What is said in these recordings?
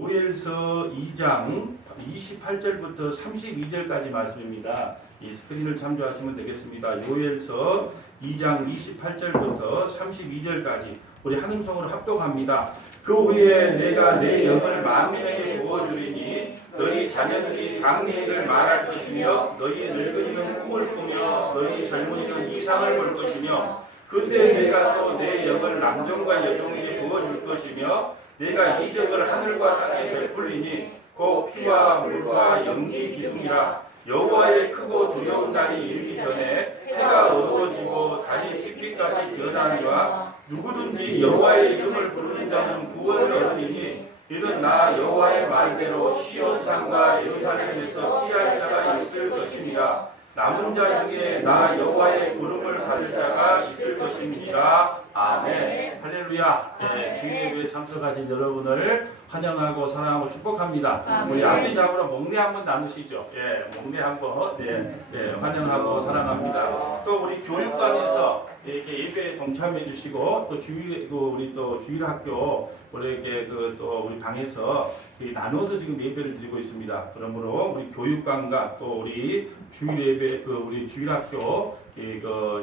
요엘서 2장 28절부터 32절까지 말씀입니다. 이 스크린을 참조하시면 되겠습니다. 요엘서 2장 28절부터 32절까지 우리 한음성으로 합독합니다. 그 후에 내가 내 영을 만민에게 부어주리니 너희 자녀들이 장래일을 말할 것이며 너희 늙은이는 꿈을 꾸며 너희 젊은이는 이상을 볼 것이며 그때 내가 또 내 영을 남종과 여종에게 부어줄 것이며 내가 이적을 하늘과 땅에 베풀리니 곧 피와 물과 연기 기둥이라. 여호와의 크고 두려운 날이 이르기 전에 해가 어두워지고 달이 핏빛같이 드러나니와 누구든지 여호와의 이름을 부르는 자는 구원을 얻으리니 이는 나 여호와의 말대로 시온산과 예루살렘에서 피할 자가 있을 것입니다. 남은 자 중에 나 여호와의 부름을 받을 자가 있을 것입니다. 아멘. 할렐루야. 네, 주일 예배에 참석하신 여러분을 환영하고 사랑하고 축복합니다. 아멘. 우리 앞뒤 잡으러 목례 한번 나누시죠. 예, 목례 한번 환영하고 사랑합니다. 또 우리 교육관에서 이렇게 예배에 동참해 주시고 또 우리 또 주일학교 우리 또 우리 방에서 나눠서 지금 예배를 드리고 있습니다. 그러므로 우리 교육관과 또 우리 주일 예배 우리 주일학교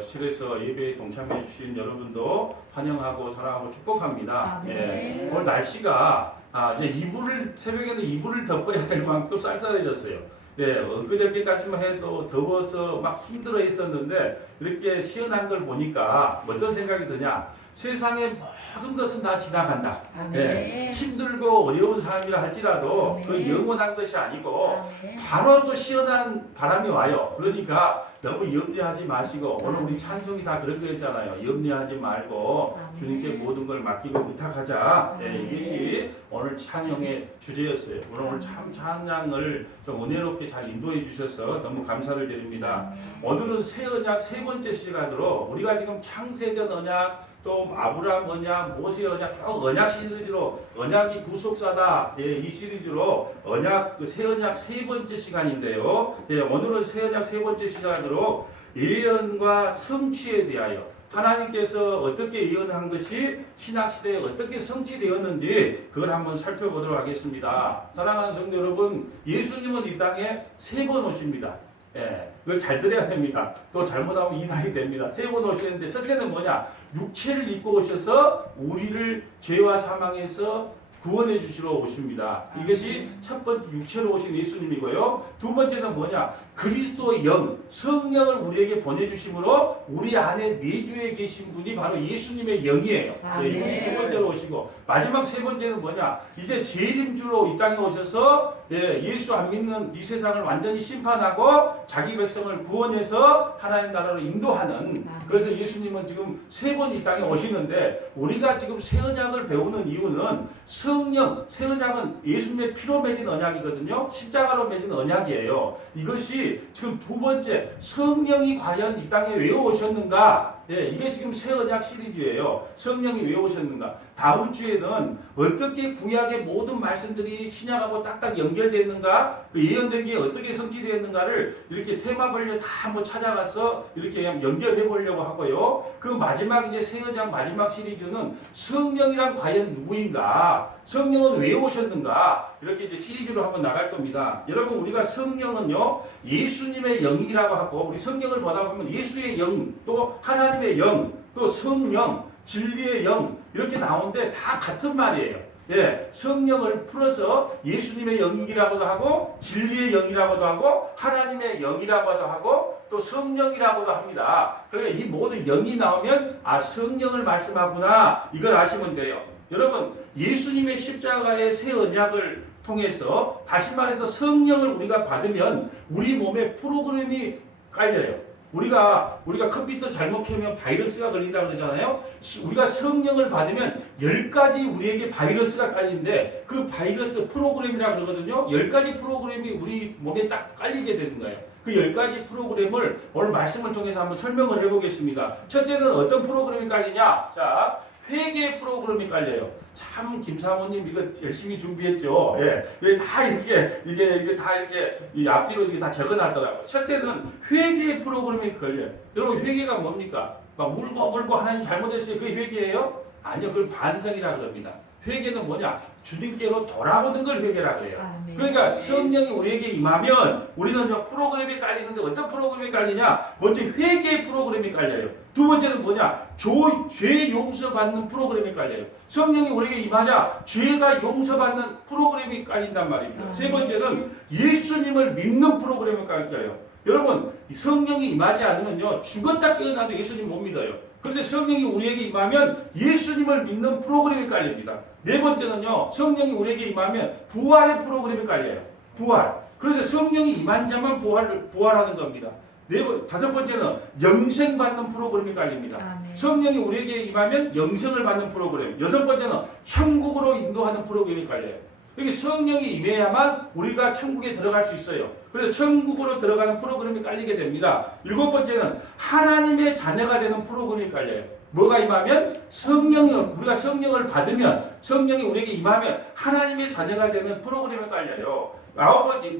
실에서 예배에 동참해 주신 여러분도 환영하고 사랑하고 축복합니다. 예, 오늘 날씨가 이제 새벽에는 이불을 덮어야 될 만큼 쌀쌀해졌어요. 예, 엊그저께까지만 해도 더워서 막 힘들어 했었는데 이렇게 시원한 걸 보니까 어떤 생각이 드냐? 세상의 모든 것은 다 지나간다. 예, 힘들고 어려운 삶이라 할지라도 그 영원한 것이 아니고 바로 또 시원한 바람이 와요. 그러니까 너무 염려하지 마시고 오늘 우리 찬송이 다 그런 거 했잖아요. 염려하지 말고 주님께 모든 걸 맡기고 의탁하자. 예, 이것이 오늘 찬양의 주제였어요. 오늘 참 찬양을 좀 은혜롭게 잘 인도해 주셔서 너무 감사를 드립니다. 오늘은 새 언약 세 번째 시간으로 우리가 지금 창세전 언약 또 아브라함 언약, 모세 언약 쭉 언약 시리즈로 언약이 구속사다. 예, 이 시리즈로 언약 새 언약 세 번째 시간인데요. 예, 오늘은 새 언약 세 번째 시간으로 예언과 성취에 대하여 하나님께서 어떻게 예언한 것이 신약시대에 어떻게 성취되었는지 그걸 한번 살펴보도록 하겠습니다. 사랑하는 성도 여러분, 예수님은 이 땅에 세 번 오십니다. 예, 그걸 잘 들어야 됩니다. 또 잘못하면 이단이 됩니다. 세 번 오시는데 첫째는 뭐냐? 육체를 입고 오셔서 우리를 죄와 사망에서 구원해 주시러 오십니다. 이것이 첫 번째 육체로 오신 예수님이고요. 두 번째는 뭐냐? 그리스도의 영, 성령을 우리에게 보내주심으로 우리 안에 내주에 계신 분이 바로 예수님의 영이에요. 예, 이분이 두 번째로 오시고 마지막 세 번째는 뭐냐? 이제 재림주로 이 땅에 오셔서 예수 안 믿는 이 세상을 완전히 심판하고 자기 백성을 구원해서 하나님 나라로 인도하는. 그래서 예수님은 지금 세 번 이 땅에 오시는데 우리가 지금 새 언약을 배우는 이유는 성령, 새 언약은 예수님의 피로 맺은 언약이거든요. 십자가로 맺은 언약이에요. 이것이 지금 두 번째, 성령이 과연 이 땅에 왜 오셨는가? 예, 이게 지금 새 언약 시리즈예요. 성령이 왜 오셨는가? 다음 주에는 어떻게 구약의 모든 말씀들이 신약하고 딱딱 연결되는가? 그 예언된 게 어떻게 성취되었는가를 이렇게 테마별로 다 한번 찾아가서 이렇게 연결해 보려고 하고요. 그 마지막 이제 새 언약 마지막 시리즈는 성령이란 과연 누구인가? 성령은 왜 오셨는가? 이렇게 이제 시리즈로 한번 나갈 겁니다. 여러분, 우리가 성령은요, 예수님의 영이라고 하고, 우리 성경을 보다 보면 예수의 영, 또 하나님의 영, 또 성령, 진리의 영, 이렇게 나오는데 다 같은 말이에요. 예, 성령을 풀어서 예수님의 영이라고도 하고, 진리의 영이라고도 하고, 하나님의 영이라고도 하고, 또 성령이라고도 합니다. 그러니까 이 모든 영이 나오면, 성령을 말씀하구나, 이걸 아시면 돼요. 여러분, 예수님의 십자가의 새 언약을 통해서 다시 말해서 성령을 우리가 받으면 우리 몸에 프로그램이 깔려요. 우리가 컴퓨터 잘못 켜면 바이러스가 걸린다고 그러잖아요. 우리가 성령을 받으면 10가지 우리에게 바이러스가 깔리는데 그 바이러스 프로그램이라고 그러거든요. 10가지 프로그램이 우리 몸에 딱 깔리게 되는 거예요. 그 10가지 프로그램을 오늘 말씀을 통해서 한번 설명을 해보겠습니다. 첫째는 어떤 프로그램이 깔리냐? 자, 회계 프로그램이 깔려요. 참 김사모님 이거 열심히 준비했죠. 예, 이게 다 이게 다 이렇게 이 앞뒤로 이게 다 적어놨더라고요. 첫째는 회계 프로그램이 걸려요. 여러분, 회계가 뭡니까? 막 울고 하나님 잘못했어요. 그게 회계예요? 아니요, 그걸 반성이라고 합니다. 회개는 뭐냐? 주님께로 돌아오는 걸 회개라고 해요. 아멘. 그러니까 성령이 우리에게 임하면 우리는요 프로그램이 깔리는데 어떤 프로그램이 깔리냐? 먼저 회개의 프로그램이 깔려요. 두 번째는 뭐냐? 죄 용서받는 프로그램이 깔려요. 성령이 우리에게 임하자 죄가 용서받는 프로그램이 깔린단 말입니다. 세 번째는 예수님을 믿는 프로그램이 깔려요. 여러분 성령이 임하지 않으면요 죽었다 깨어나도 예수님 못 믿어요. 그런데 성령이 우리에게 임하면 예수님을 믿는 프로그램이 깔립니다. 네 번째는요 성령이 우리에게 임하면 부활의 프로그램이 깔려요. 부활. 그래서 성령이 임한 자만 부활하는 겁니다. 다섯 번째는 영생 받는 프로그램이 깔립니다. 아멘. 성령이 우리에게 임하면 영생을 받는 프로그램. 여섯 번째는 천국으로 인도하는 프로그램이 깔려요. 여기 성령이 임해야만 우리가 천국에 들어갈 수 있어요. 그래서 천국으로 들어가는 프로그램이 깔리게 됩니다. 일곱 번째는 하나님의 자녀가 되는 프로그램이 깔려요. 뭐가 임하면 우리가 성령을 받으면 성령이 우리에게 임하면 하나님의 자녀가 되는 프로그램이 깔려요.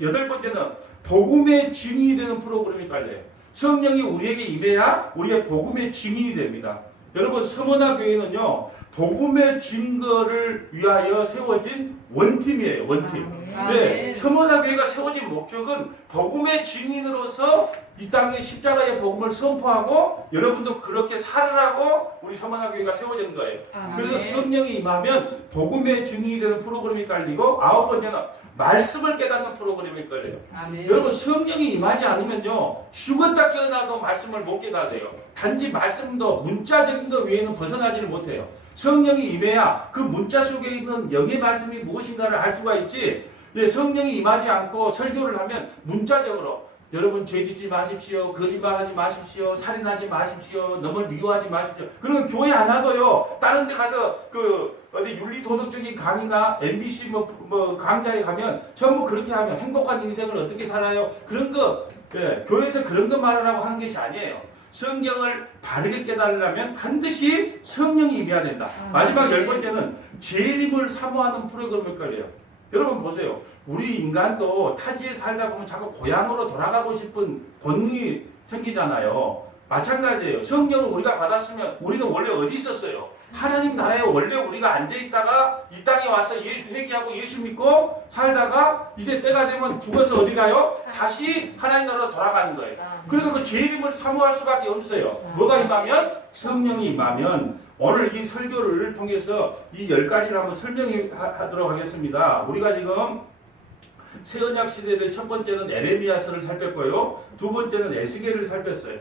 여덟 번째는 복음의 증인이 되는 프로그램이 깔려요. 성령이 우리에게 임해야 우리의 복음의 증인이 됩니다. 여러분 서머나 교회는요 복음의 증거를 위하여 세워진 원팀이에요. 원팀. 네, 서머나 교회가 세워진 목적은 복음의 증인으로서 이 땅에 십자가의 복음을 선포하고 여러분도 그렇게 살으라고 우리 서머나 교회가 세워진 거예요. 그래서 성령이 임하면 복음의 증인이 되는 프로그램이 깔리고 아홉 번째는 말씀을 깨닫는 프로그램이 깔려요. 여러분 성령이 임하지 않으면요 죽었다 깨어나도 말씀을 못 깨닫아요. 단지 말씀도 문자적인 것 외에는 벗어나지를 못해요. 성령이 임해야 그 문자 속에 있는 영의 말씀이 무엇인가를 알 수가 있지. 성령이 임하지 않고 설교를 하면 문자적으로 여러분 죄짓지 마십시오. 거짓말하지 마십시오. 살인하지 마십시오. 너무 미워하지 마십시오. 그러면 교회 안 와도요. 다른 데 가서 어디 윤리도덕적인 강의나 MBC 강좌에 가면 전부 그렇게 하면 행복한 인생을 어떻게 살아요? 그런 거 교회에서 그런 거 말하라고 하는 것이 아니에요. 성경을 바르게 깨달으려면 반드시 성령이 임해야 된다. 마지막 열 번째는 재림을 사모하는 프로그램을 깔려요. 여러분 보세요. 우리 인간도 타지에 살다 보면 자꾸 고향으로 돌아가고 싶은 본능이 생기잖아요. 마찬가지예요. 성령을 우리가 받았으면 우리는 원래 어디 있었어요? 하나님 나라에 원래 우리가 앉아있다가 이 땅에 와서 예수 회개하고 예수 믿고 살다가 이제 때가 되면 죽어서 어디 가요? 다시 하나님 나라로 돌아가는 거예요. 그러니까 그 재림을 사모할 수밖에 없어요. 뭐가 임하면? 성령이 임하면. 오늘 이 설교를 통해서 이 10가지를 한번 설명하도록 하겠습니다. 우리가 지금 새언약 시대의 첫 번째는 에레미야서를 살폈고요. 두 번째는 에스겔을 살폈어요.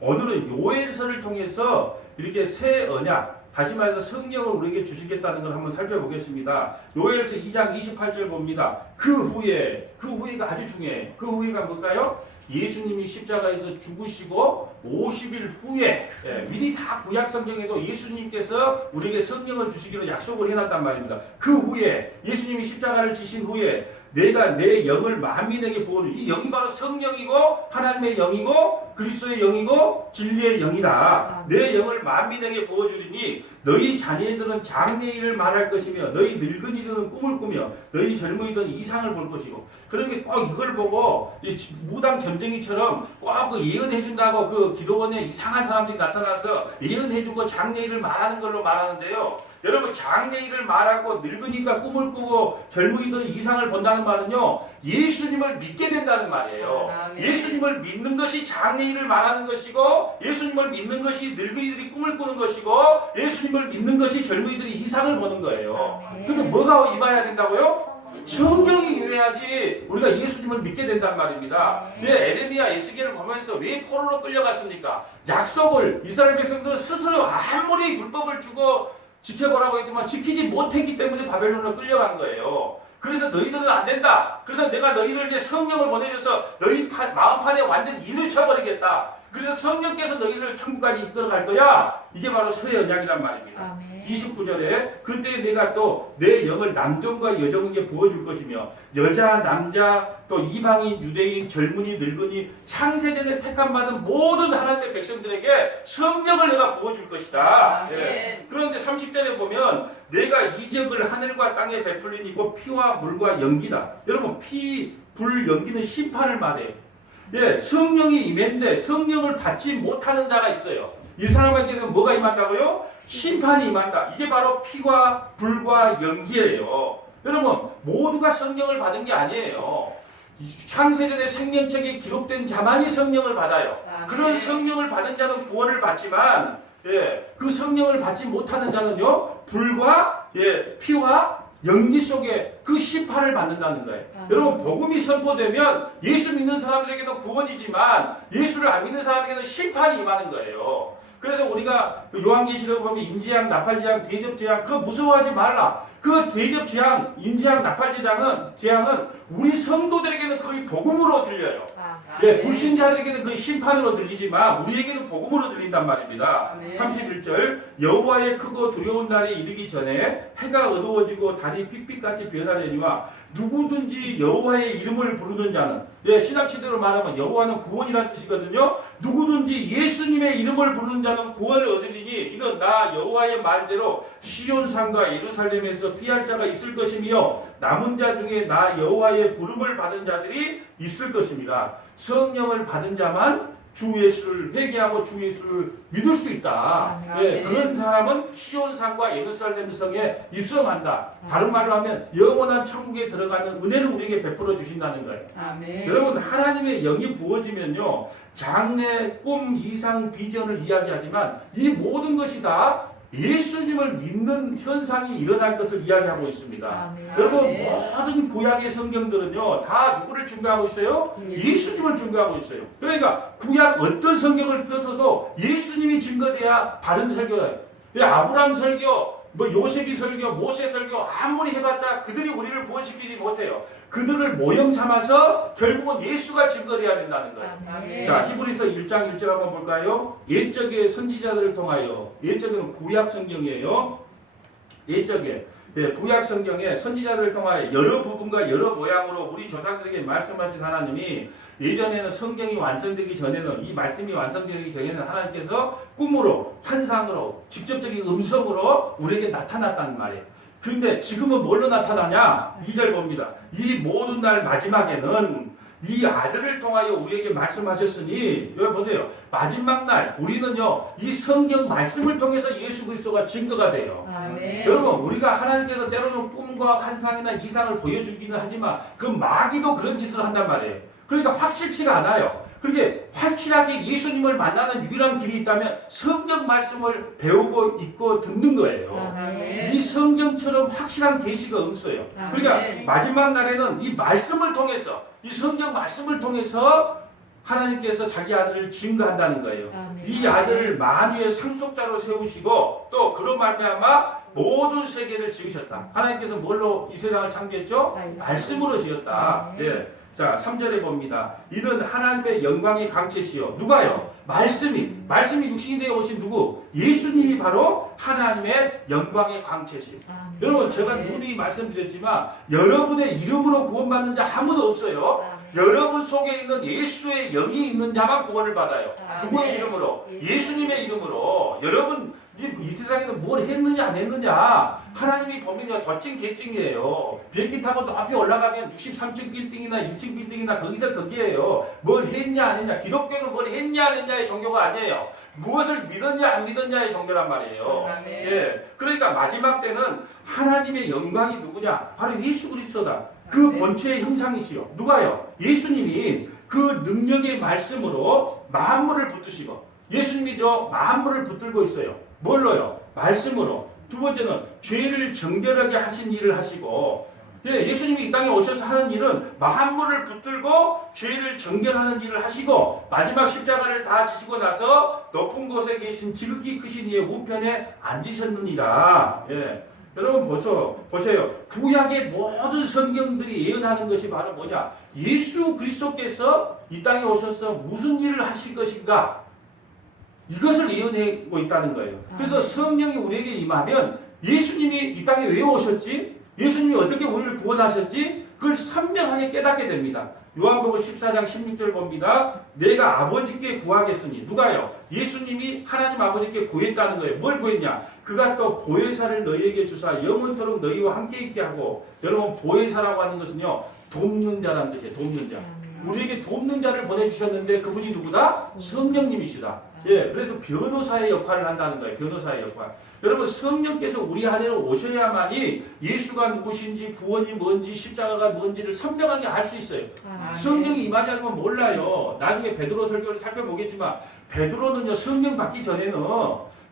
오늘은 요엘서를 통해서 이렇게 새 언약, 다시 말해서 성령을 우리에게 주시겠다는 걸 한번 살펴보겠습니다. 요엘서 2장 28절 봅니다. 그 후에가 아주 중요해요. 그 후에가 뭘까요? 예수님이 십자가에서 죽으시고 50일 후에 미리 다 구약 성경에도 예수님께서 우리에게 성령을 주시기로 약속을 해놨단 말입니다. 그 후에 예수님이 십자가를 지신 후에 내가 내 영을 만민에게 부어주리. 이 영이 바로 성령이고 하나님의 영이고 그리스도의 영이고 진리의 영이다. 내 영을 만민에게 부어주리니 너희 자녀들은 장래일을 말할 것이며 너희 늙은이들은 꿈을 꾸며 너희 젊은이들은 이상을 볼 것이고. 그러니까 꼭 이걸 보고 무당 점쟁이처럼 꼭 그 예언해준다고 그 기도원에 이상한 사람들이 나타나서 예언해주고 장래일을 말하는 걸로 말하는데요. 여러분 장래일을 말하고 늙은이가 꿈을 꾸고 젊은이들이 이상을 본다는 말은요 예수님을 믿게 된다는 말이에요. 예수님을 믿는 것이 장래일을 말하는 것이고 예수님을 믿는 것이 늙은이들이 꿈을 꾸는 것이고 예수님을 믿는 것이 젊은이들이 이상을 보는 거예요. 근데 뭐가 임해야 된다고요? 성령이 임해야지 우리가 예수님을 믿게 된단 말입니다. 에레미야 에스겔을 보면서 왜 포로로 끌려갔습니까? 약속을 이스라엘 백성들 스스로 아무리 율법을 주고 지켜보라고 했지만 지키지 못했기 때문에 바벨론으로 끌려간 거예요. 그래서 너희들은 안 된다. 그래서 내가 너희를 이제 성령을 보내줘서 너희 마음판에 완전 일을 쳐버리겠다. 그래서 성령께서 너희를 천국까지 이끌어갈 거야. 이게 바로 새 언약이란 말입니다. 아멘. 29절에 그때 내가 또 내 영을 남종과 여종에게 부어줄 것이며 여자, 남자, 또 이방인, 유대인, 젊은이, 늙은이 창세전에 택함받은 모든 하나님의 백성들에게 성령을 내가 부어줄 것이다. 그런데 30절에 보면 내가 이적을 하늘과 땅에 베풀리니 곧 피와 물과 연기다. 여러분 피, 불, 연기는 심판을 말해요. 성령이 임했는데 성령을 받지 못하는 자가 있어요. 이 사람에게는 뭐가 임한다고요? 심판이 임한다. 이게 바로 피와 불과 연기예요. 여러분 모두가 성령을 받은 게 아니에요. 창세전에 생명책에 기록된 자만이 성령을 받아요. 그런 성령을 받은 자는 구원을 받지만 그 성령을 받지 못하는 자는요 불과 피와 연기 속에 그 심판을 받는다는 거예요. 여러분 복음이 선포되면 예수 믿는 사람들에게는 구원이지만 예수를 안 믿는 사람에게는 심판이 임하는 거예요. 그래서 우리가 요한계시록을 보면 인지양, 나팔재앙, 대접재앙 그거 무서워하지 말라. 그 대접재앙, 인지양, 나팔재앙은 우리 성도들에게는 거의 복음으로 들려요. 불신자들에게는 거의 심판으로 들리지만 우리에게는 복음으로 들린단 말입니다. 31절 여호와의 크고 두려운 날이 이르기 전에 해가 어두워지고 달이 핏빛같이 변하려니와 누구든지 여호와의 이름을 부르는 자는 신학시대로 말하면 여호와는 구원이라는 뜻이거든요. 누구든지 예수님의 이름을 부르는 자는 구원을 얻으리니 이는 나 여호와의 말대로 시온산과 예루살렘에서 피할 자가 있을 것이며 남은 자 중에 나 여호와의 부름을 받은 자들이 있을 것입니다. 성령을 받은 자만 주 예수를 회개하고 주 예수를 믿을 수 있다. 그런 사람은 시온산과 예루살렘 성에 입성한다. 다른 말로 하면 영원한 천국에 들어가는 은혜를 우리에게 베풀어 주신다는 거예요. 여러분 하나님의 영이 부어지면요 장래, 꿈, 이상, 비전을 이야기하지만 이 모든 것이 다 예수님을 믿는 현상이 일어날 것을 이야기하고 있습니다. 여러분 모든 구약의 성경들은요 다 누구를 증거하고 있어요? 예수님을 증거하고 있어요. 그러니까 구약 어떤 성경을 펴서도 예수님이 증거돼야 바른 설교예요. 아브라함 설교, 요셉이 설교, 모세 설교 아무리 해봤자 그들이 우리를 구원시키지 못해요. 그들을 모형 삼아서 결국은 예수가 증거돼야 된다는 거예요. 자, 히브리서 1장 1절 한번 볼까요? 옛적의 선지자들을 통하여, 옛적은 구약 성경이에요. 옛적에 구약 성경에 선지자들을 통하여 여러 부분과 여러 모양으로 우리 조상들에게 말씀하신 하나님이 예전에는 성경이 완성되기 전에는 이 말씀이 완성되기 전에는 하나님께서 꿈으로 환상으로 직접적인 음성으로 우리에게 나타났다는 말이에요. 그런데 지금은 뭘로 나타나냐? 2절 봅니다. 이 모든 날 마지막에는 이 아들을 통하여 우리에게 말씀하셨으니 여기 보세요. 마지막 날 우리는요 이 성경 말씀을 통해서 예수 그리스도가 증거가 돼요. 여러분 우리가 하나님께서 때로는 꿈과 환상이나 이상을 보여주기는 하지만 그 마귀도 그런 짓을 한단 말이에요. 그러니까 확실치가 않아요. 그렇게 확실하게 예수님을 만나는 유일한 길이 있다면 성경 말씀을 배우고 읽고 듣는 거예요. 이 성경처럼 확실한 계시가 없어요. 그러니까 마지막 날에는 이 말씀을 통해서 이 성경 말씀을 통해서 하나님께서 자기 아들을 증거한다는 거예요. 이 아들을 만유의 상속자로 세우시고 또 그런 말미암아 모든 세계를 지으셨다. 하나님께서 뭘로 이 세상을 창조했죠? 말씀으로 지었다. 자, 3절에 봅니다. 이는 하나님의 영광의 강체시요. 누가요? 말씀이 육신이 되어 오신 누구? 예수님이 바로 하나님의 영광의 강체시. 여러분 제가 누누이 말씀드렸지만 여러분의 이름으로 구원받는 자 아무도 없어요. 여러분 속에 있는 예수의 영이 있는 자만 구원을 받아요. 누구의 이름으로? 예수님의 이름으로. 여러분 이 세상에는 뭘 했느냐 안 했느냐 하나님이 보면요 덧진 개증이에요. 비행기 타고 또 앞에 올라가면 63층 빌딩이나 1층 빌딩이나 거기서 거기에요. 뭘 했냐 안 했냐. 기독교는 뭘 했냐 안 했냐의 종교가 아니에요. 무엇을 믿었냐 안 믿었냐의 종교란 말이에요. 그러니까 마지막 때는 하나님의 영광이 누구냐? 바로 예수 그리스도다. 그 본체의 형상이시요. 누가요? 예수님이 그 능력의 말씀으로 만물을 붙드시고 예수님이 저 만물을 붙들고 있어요. 뭘로요? 말씀으로. 두 번째는 죄를 정결하게 하신 일을 하시고 예수님이 이 땅에 오셔서 하는 일은 만물을 붙들고 죄를 정결하는 일을 하시고 마지막 십자가를 다 지시고 나서 높은 곳에 계신 지극히 크신 이의 우편에 앉으셨느니라. 여러분 보세요. 구약의 모든 성경들이 예언하는 것이 바로 뭐냐? 예수 그리스도께서 이 땅에 오셔서 무슨 일을 하실 것인가? 이것을 예언하고 있다는 거예요. 그래서 성령이 우리에게 임하면 예수님이 이 땅에 왜 오셨지? 예수님이 어떻게 우리를 구원하셨지? 그걸 선명하게 깨닫게 됩니다. 요한복음 14장 16절 봅니다. 내가 아버지께 구하겠으니 누가요? 예수님이 하나님 아버지께 구했다는 거예요. 뭘 구했냐? 그가 또 보혜사를 너희에게 주사 영원토록 너희와 함께 있게 하고 여러분 보혜사라고 하는 것은요 돕는 자라는 뜻이에요. 돕는 자. 우리에게 돕는 자를 보내주셨는데 그분이 누구다? 성령님이시다. 예, 그래서 변호사의 역할을 한다는 거예요. 변호사의 역할. 여러분 성령께서 우리 안에로 오셔야만이 예수가 누구신지 구원이 뭔지 십자가가 뭔지를 선명하게 알 수 있어요. 성령이 임하지 않으면 몰라요. 나중에 베드로 설교를 살펴보겠지만 베드로는요 성령 받기 전에는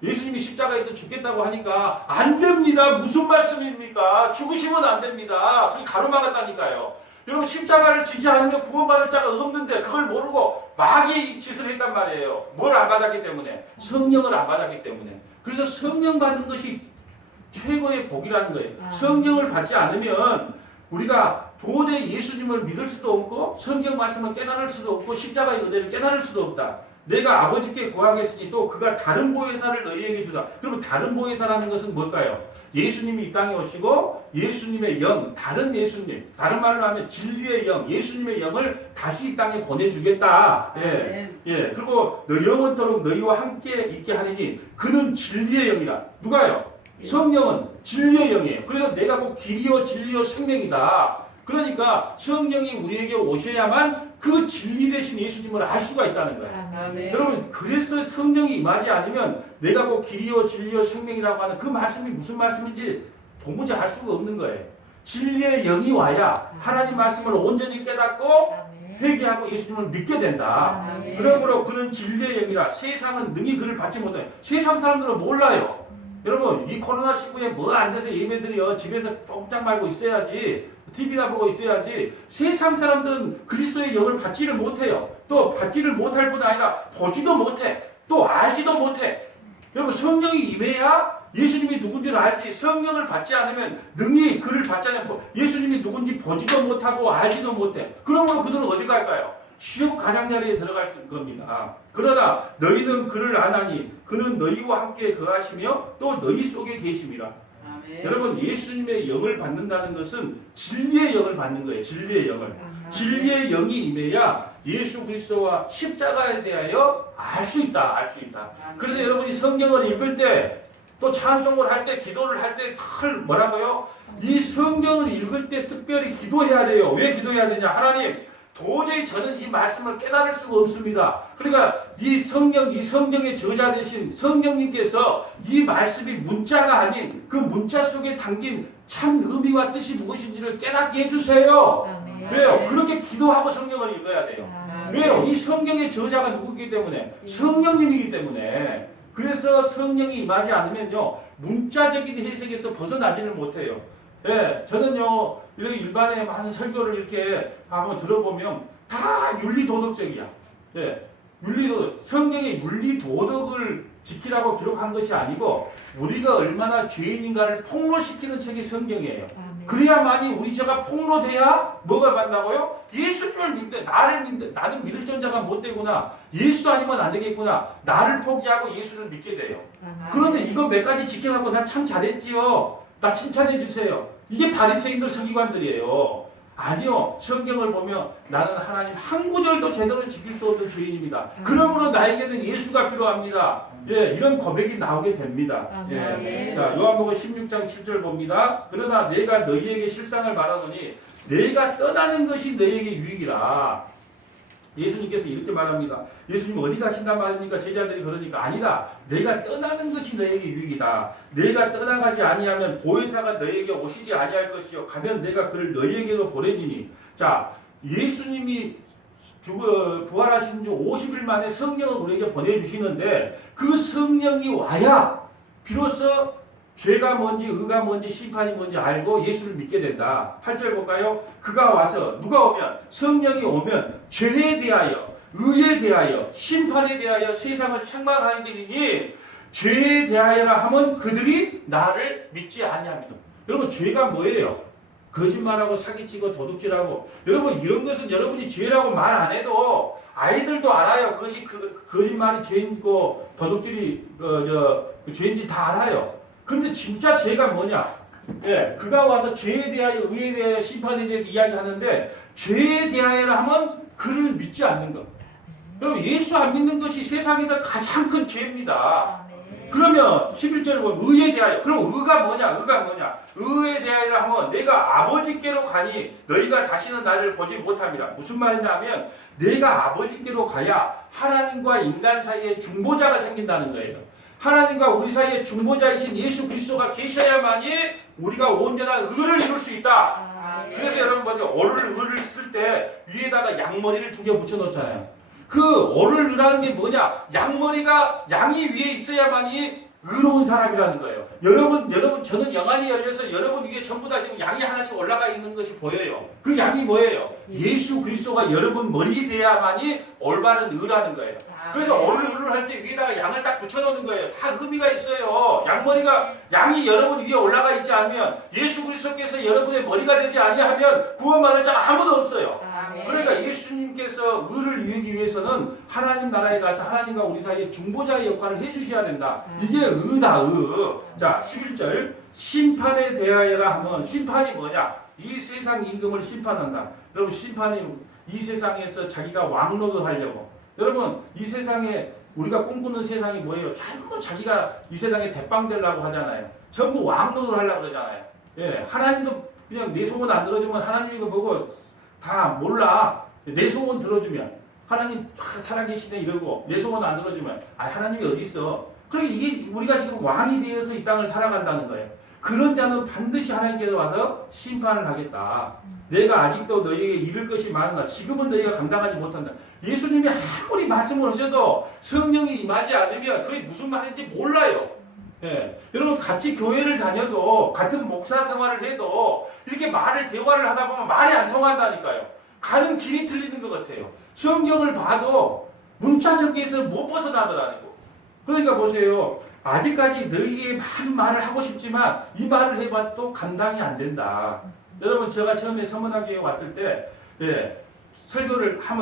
예수님이 십자가에서 죽겠다고 하니까 안 됩니다. 무슨 말씀입니까? 죽으시면 안 됩니다. 그렇게 가로막았다니까요. 여러분 십자가를 지지 않으면 구원받을 자가 없는데 그걸 모르고 마귀의 짓을 했단 말이에요. 뭘 안 받았기 때문에? 성령을 안 받았기 때문에. 그래서 성령 받는 것이 최고의 복이라는 거예요. 성령을 받지 않으면 우리가 도저히 예수님을 믿을 수도 없고 성경 말씀을 깨달을 수도 없고 십자가의 은혜를 깨달을 수도 없다. 내가 아버지께 구하겠으니 또 그가 다른 보혜사를 너희에게 주다. 그러면 다른 보혜사라는 것은 뭘까요? 예수님이 이 땅에 오시고 예수님의 영, 다른 예수님, 다른 말로 하면 진리의 영, 예수님의 영을 다시 이 땅에 보내주겠다. 예. 그리고 너 영원토록 너희와 함께 있게 하리니 그는 진리의 영이라. 누가요? 성령은 진리의 영이에요. 그래서 내가 곧 길이요 진리요 생명이다. 그러니까 성령이 우리에게 오셔야만 그 진리 되신 예수님을 알 수가 있다는 거예요. 여러분 그래서 성령이 임하지 않으면 내가 곧 길이요 진리요 생명이라고 하는 그 말씀이 무슨 말씀인지 도무지 알 수가 없는 거예요. 진리의 영이 와야 하나님 말씀을 온전히 깨닫고 회개하고 예수님을 믿게 된다. 그러므로 그는 진리의 영이라 세상은 능히 그를 받지 못해요. 세상 사람들은 몰라요. 여러분 이 코로나19에 뭐 앉아서 예배드려 집에서 쫑짝 말고 있어야지 TV나 보고 있어야지 세상 사람들은 그리스도의 영을 받지를 못해요. 또 받지를 못할 뿐 아니라 보지도 못해. 또 알지도 못해. 여러분 성령이 임해야 예수님이 누군지를 알지. 성령을 받지 않으면 능히 그를 받지 않고 예수님이 누군지 보지도 못하고 알지도 못해. 그러므로 그들은 어디 갈까요? 지옥 가장자리에 들어갈 겁니다. 그러나 너희는 그를 아나니 그는 너희와 함께 거하시며 또 너희 속에 계심이라. 여러분 예수님의 영을 받는다는 것은 진리의 영을 받는 거예요. 진리의 영을. 진리의 영이 임해야 예수 그리스도와 십자가에 대하여 알 수 있다. 알 수 있다. 그래서 여러분이 성경을 읽을 때 또 찬송을 할 때 기도를 할 때 뭐라고요? 이 성경을 읽을 때 특별히 기도해야 돼요. 왜 기도해야 되냐? 하나님 도저히 저는 이 말씀을 깨달을 수가 없습니다. 그러니까 이 성경의 저자 되신 성령님께서 이 말씀이 문자가 아닌 그 문자 속에 담긴 참 의미와 뜻이 무엇인지를 깨닫게 해주세요. 왜요? 그렇게 기도하고 성경을 읽어야 돼요. 왜요? 이 성경의 저자가 누구이기 때문에? 성령님이기 때문에. 그래서 성령이 임하지 않으면요 문자적인 해석에서 벗어나지를 못해요. 예, 저는요 이렇게 일반에 많은 설교를 이렇게 한번 들어보면 다 윤리도덕적이야. 예, 윤리도덕. 성경의 윤리도덕을 지키라고 기록한 것이 아니고 우리가 얼마나 죄인인가를 폭로시키는 책이 성경이에요. 그래야만이 우리 죄가 폭로돼야 뭐가 만나고요? 예수님을 믿는데 나를 믿는데 나는 믿을 존재가 못 되구나. 예수 아니면 안 되겠구나. 나를 포기하고 예수를 믿게 돼요. 그런데 이거 몇 가지 지켜가고 난 참 잘했지요. 나 칭찬해 주세요. 이게 바리새인들 서기관들이에요. 아니요. 성경을 보면 나는 하나님 한 구절도 제대로 지킬 수 없는 죄인입니다. 그러므로 나에게는 예수가 필요합니다. 예, 이런 고백이 나오게 됩니다. 예. 자, 요한복음 16장 7절 봅니다. 그러나 내가 너희에게 실상을 말하노니 내가 떠나는 것이 너희에게 유익이라. 예수님께서 이렇게 말합니다. 예수님 어디 가신단 말입니까? 제자들이 그러니까 아니다. 내가 떠나는 것이 너에게 유익이다. 내가 떠나가지 아니하면 보혜사가 너에게 오시지 아니할 것이요. 가면 내가 그를 너희에게도 보내지니. 자, 예수님이 부활하신 지 50일 만에 성령을 우리에게 보내주시는데 그 성령이 와야 비로소 죄가 뭔지 의가 뭔지 심판이 뭔지 알고 예수를 믿게 된다. 8절 볼까요? 그가 와서 누가 오면 성령이 오면 죄에 대하여 의에 대하여 심판에 대하여 세상을 책망하게 되리니 죄에 대하여라 하면 그들이 나를 믿지 아니합니다. 여러분 죄가 뭐예요? 거짓말하고 사기치고 도둑질하고. 여러분 이런 것은 여러분이 죄라고 말 안 해도 아이들도 알아요. 그것이 거짓말이 죄인고 도둑질이 죄인지 다 알아요. 그런데 진짜 죄가 뭐냐? 예, 그가 와서 죄에 대하여 의에 대하여 심판에 대해서 이야기하는데 죄에 대하여라 하면 그를 믿지 않는 것. 여러분 예수 안 믿는 것이 세상에서 가장 큰 죄입니다. 그러면 11절 보면 의에 대하여. 그럼 의가 뭐냐? 의가 뭐냐? 의에 대하여 하면 내가 아버지께로 가니 너희가 다시는 나를 보지 못함이라. 무슨 말이냐 하면 내가 아버지께로 가야 하나님과 인간 사이에 중보자가 생긴다는 거예요. 하나님과 우리 사이에 중보자이신 예수 그리스도가 계셔야만이 우리가 온전한 의를 이룰 수 있다. 그래서 여러분 뭐죠? 의를 쓸 때 위에다가 양머리를 2개 붙여 놓잖아요. 그 의라는 게 뭐냐? 양이 위에 있어야만이 의로운 사람이라는 거예요. 여러분 저는 영안이 열려서 여러분 위에 전부 다 지금 양이 하나씩 올라가 있는 것이 보여요. 그 양이 뭐예요? 예수 그리스도가 여러분 머리에 돼야만이 올바른 의라는 거예요. 그래서 의를 할 때 위에다가 양을 딱 붙여놓는 거예요. 다 의미가 있어요. 양이 여러분 위에 올라가 있지 않으면 예수 그리스도께서 여러분의 머리가 되지 아니하면 구원받을 자가 아무도 없어요. 그러니까 예수님께서 의를 이루기 위해서는 하나님 나라에 가서 하나님과 우리 사이에 중보자의 역할을 해주셔야 된다. 이게 의다, 의. 자, 11절. 심판에 대하여라 하면 심판이 뭐냐? 이 세상 임금을 심판한다. 여러분, 심판이 이 세상에서 자기가 왕노릇 하려고. 여러분, 이 세상에 우리가 꿈꾸는 세상이 뭐예요? 전부 자기가 이 세상에 대빵 되려고 하잖아요. 전부 왕노릇 하려고 그러잖아요. 예, 하나님도 그냥 내 소원 안 들어주면 하나님 이거 보고 다 몰라. 내 소원 들어주면 하나님 살아계시네 이러고 내 소원 안 들어주면 하나님이 어디 있어? 그러니까 이게 우리가 지금 왕이 되어서 이 땅을 살아간다는 거예요. 그런 자는 반드시 하나님께서 와서 심판을 하겠다. 내가 아직도 너희에게 이를 것이 많으나 지금은 너희가 감당하지 못한다. 예수님이 아무리 말씀을 하셔도 성령이 임하지 않으면 그게 무슨 말인지 몰라요. 예. 여러분 같이 교회를 다녀도 같은 목사 생활을 해도 이렇게 대화를 하다 보면 말이 안 통한다니까요. 가는 길이 틀리는 것 같아요. 성경을 봐도 문자 전개에서 못 벗어나더라고. 그러니까 보세요. 아직까지 너희에게 많은 말을 하고 싶지만 이 말을 해봐도 감당이 안 된다. 여러분 제가 처음에 서문학교에 왔을 때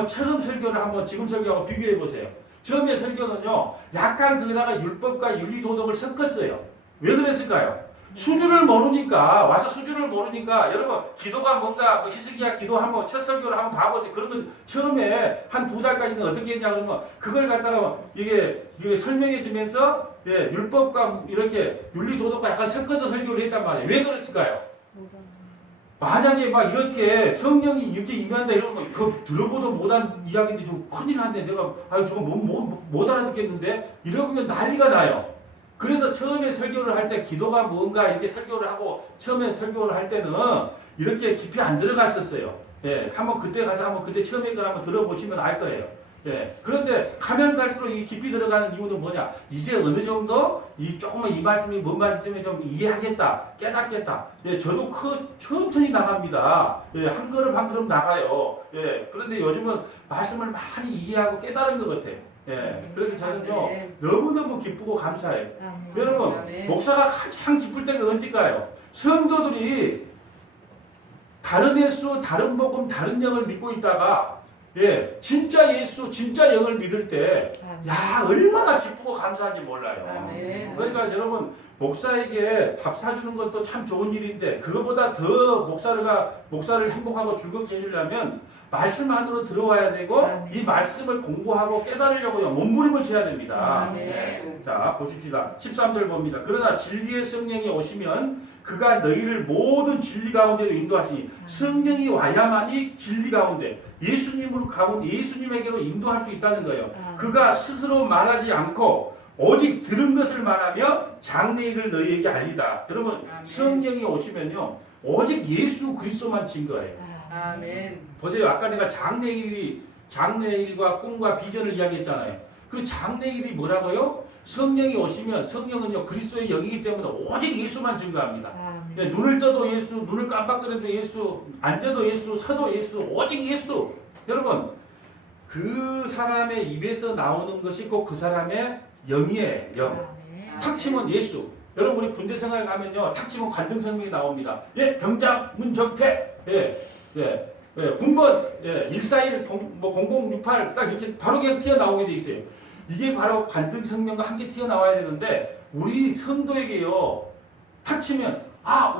처음 설교를 한번 지금 설교하고 비교해 보세요. 처음에 설교는요, 약간 거기다가 율법과 윤리도덕을 섞었어요. 왜 그랬을까요? 와서 수준을 모르니까, 여러분, 기도가 뭔가, 히스기야 기도 한번, 첫 설교를 한번 봐보세요. 그런 건 처음에 한 2달까지는 어떻게 했냐, 그러면, 그걸 갖다가 이게 설명해 주면서, 율법과 이렇게 윤리도덕과 약간 섞어서 설교를 했단 말이에요. 왜 그랬을까요? 만약에 막 이렇게 성령이 이렇게 임한다 이러면 그 들어보도 못한 이야기인데 좀 큰일 났네. 내가 저거 못 알아듣겠는데 이러면 난리가 나요. 그래서 처음에 설교를 할 때 기도가 뭔가 이렇게 설교를 하고 처음에 설교를 할 때는 이렇게 깊이 안 들어갔었어요. 한번 그때 처음에 걸 한번 들어보시면 알 거예요. 그런데 가면 갈수록 이 깊이 들어가는 이유는 뭐냐? 이제 어느 정도 조금만 이 말씀이 뭔 말씀인지 좀 이해하겠다, 깨닫겠다. 저도 천천히 나갑니다. 한 걸음 한 걸음 나가요. 그런데 요즘은 말씀을 많이 이해하고 깨달은 것 같아요. 그래서 저는요 너무너무 기쁘고 감사해요. 여러분 목사가 가장 기쁠 때가 언제일까요? 성도들이 다른 예수, 다른 복음, 다른 영을 믿고 있다가 진짜 예수, 진짜 영을 믿을 때, 얼마나 기쁘고 감사한지 몰라요. 그러니까 여러분, 목사에게 밥 사주는 것도 참 좋은 일인데, 그거보다 더 목사를 행복하고 즐겁게 해주려면, 말씀 안으로 들어와야 되고, 이 말씀을 공부하고 깨달으려고요, 몸부림을 쳐야 됩니다. 자, 보십시다. 13절 봅니다. 그러나 진리의 성령이 오시면, 그가 너희를 모든 진리 가운데로 인도하시니 성령이 와야만이 진리 가운데 예수님에게로 인도할 수 있다는 거예요. 그가 스스로 말하지 않고 오직 들은 것을 말하며 장래일을 너희에게 알리다. 여러분 성령이 오시면요 오직 예수 그리스도만 증거해요. 아멘. 보세요. 아까 내가 장래일과 꿈과 비전을 이야기했잖아요. 그 장래일이 뭐라고요? 성령이 오시면 성령은요 그리스도의 영이기 때문에 오직 예수만 증거합니다. 눈을 떠도 예수, 눈을 깜빡거려도 예수, 앉아도 예수, 서도 예수, 오직 예수. 여러분 그 사람의 입에서 나오는 것이 꼭 그 사람의 영이에요. 영. 탁 치면 예수. 여러분 우리 군대 생활 가면요 탁 치면 관등성명이 나옵니다. 병장 문정태. 군번 141 0068 딱 이렇게 바로 그냥 튀어나오게 돼 있어요. 이게 바로 관등성명과 함께 튀어나와야 되는데 우리 성도에게요 탁 치면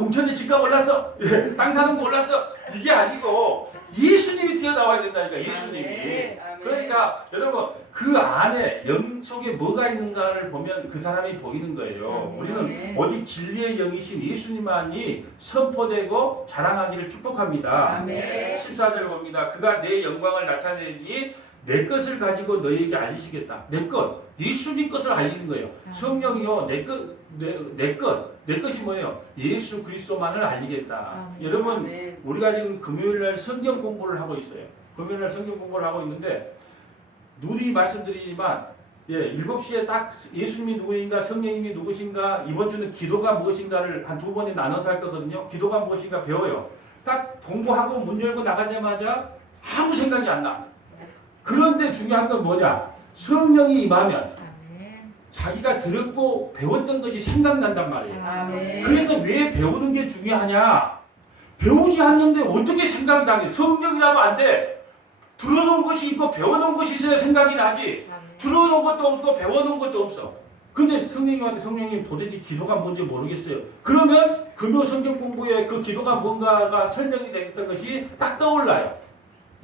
옹천에 집값 올랐어 땅 사는 거 올랐어 이게 아니고 예수님이 튀어나와야 된다니까. 예수님이. 아멘. 그러니까 여러분 그 안에 영 속에 뭐가 있는가를 보면 그 사람이 보이는 거예요. 우리는 오직 진리의 영이신 예수님만이 선포되고 자랑하기를 축복합니다. 아멘. 14절 봅니다. 그가 내 영광을 나타내니 내 것을 가지고 너희에게 알리시겠다. 내 것, 예수님 것을 알리는 거예요. 성령이요, 내 것이 뭐예요? 예수 그리스도만을 알리겠다. 여러분, 아멘. 우리가 지금 금요일날 성경 공부를 하고 있어요. 금요일날 성경 공부를 하고 있는데 누누이 말씀드리지만 7시에 딱 예수님이 누구인가 성령님이 누구신가 이번 주는 기도가 무엇인가를 한 2번에 나눠서 할 거거든요. 기도가 무엇인가 배워요. 딱 공부하고 문 열고 나가자마자 아무 생각이 안 나. 그런데 중요한 건 뭐냐? 성령이 임하면 자기가 들었고 배웠던 것이 생각난단 말이에요. 아멘. 그래서 왜 배우는 게 중요하냐? 배우지 않는데 어떻게 생각이 나게? 성령이라도 안 돼. 들어놓은 것이 있고 배워놓은 것이 있어야 생각이 나지. 들어놓은 것도 없고 배워놓은 것도 없어. 근데 성령님 도대체 기도가 뭔지 모르겠어요. 그러면 금요 성경 공부에 그 기도가 뭔가가 설명이 됐던 것이 딱 떠올라요.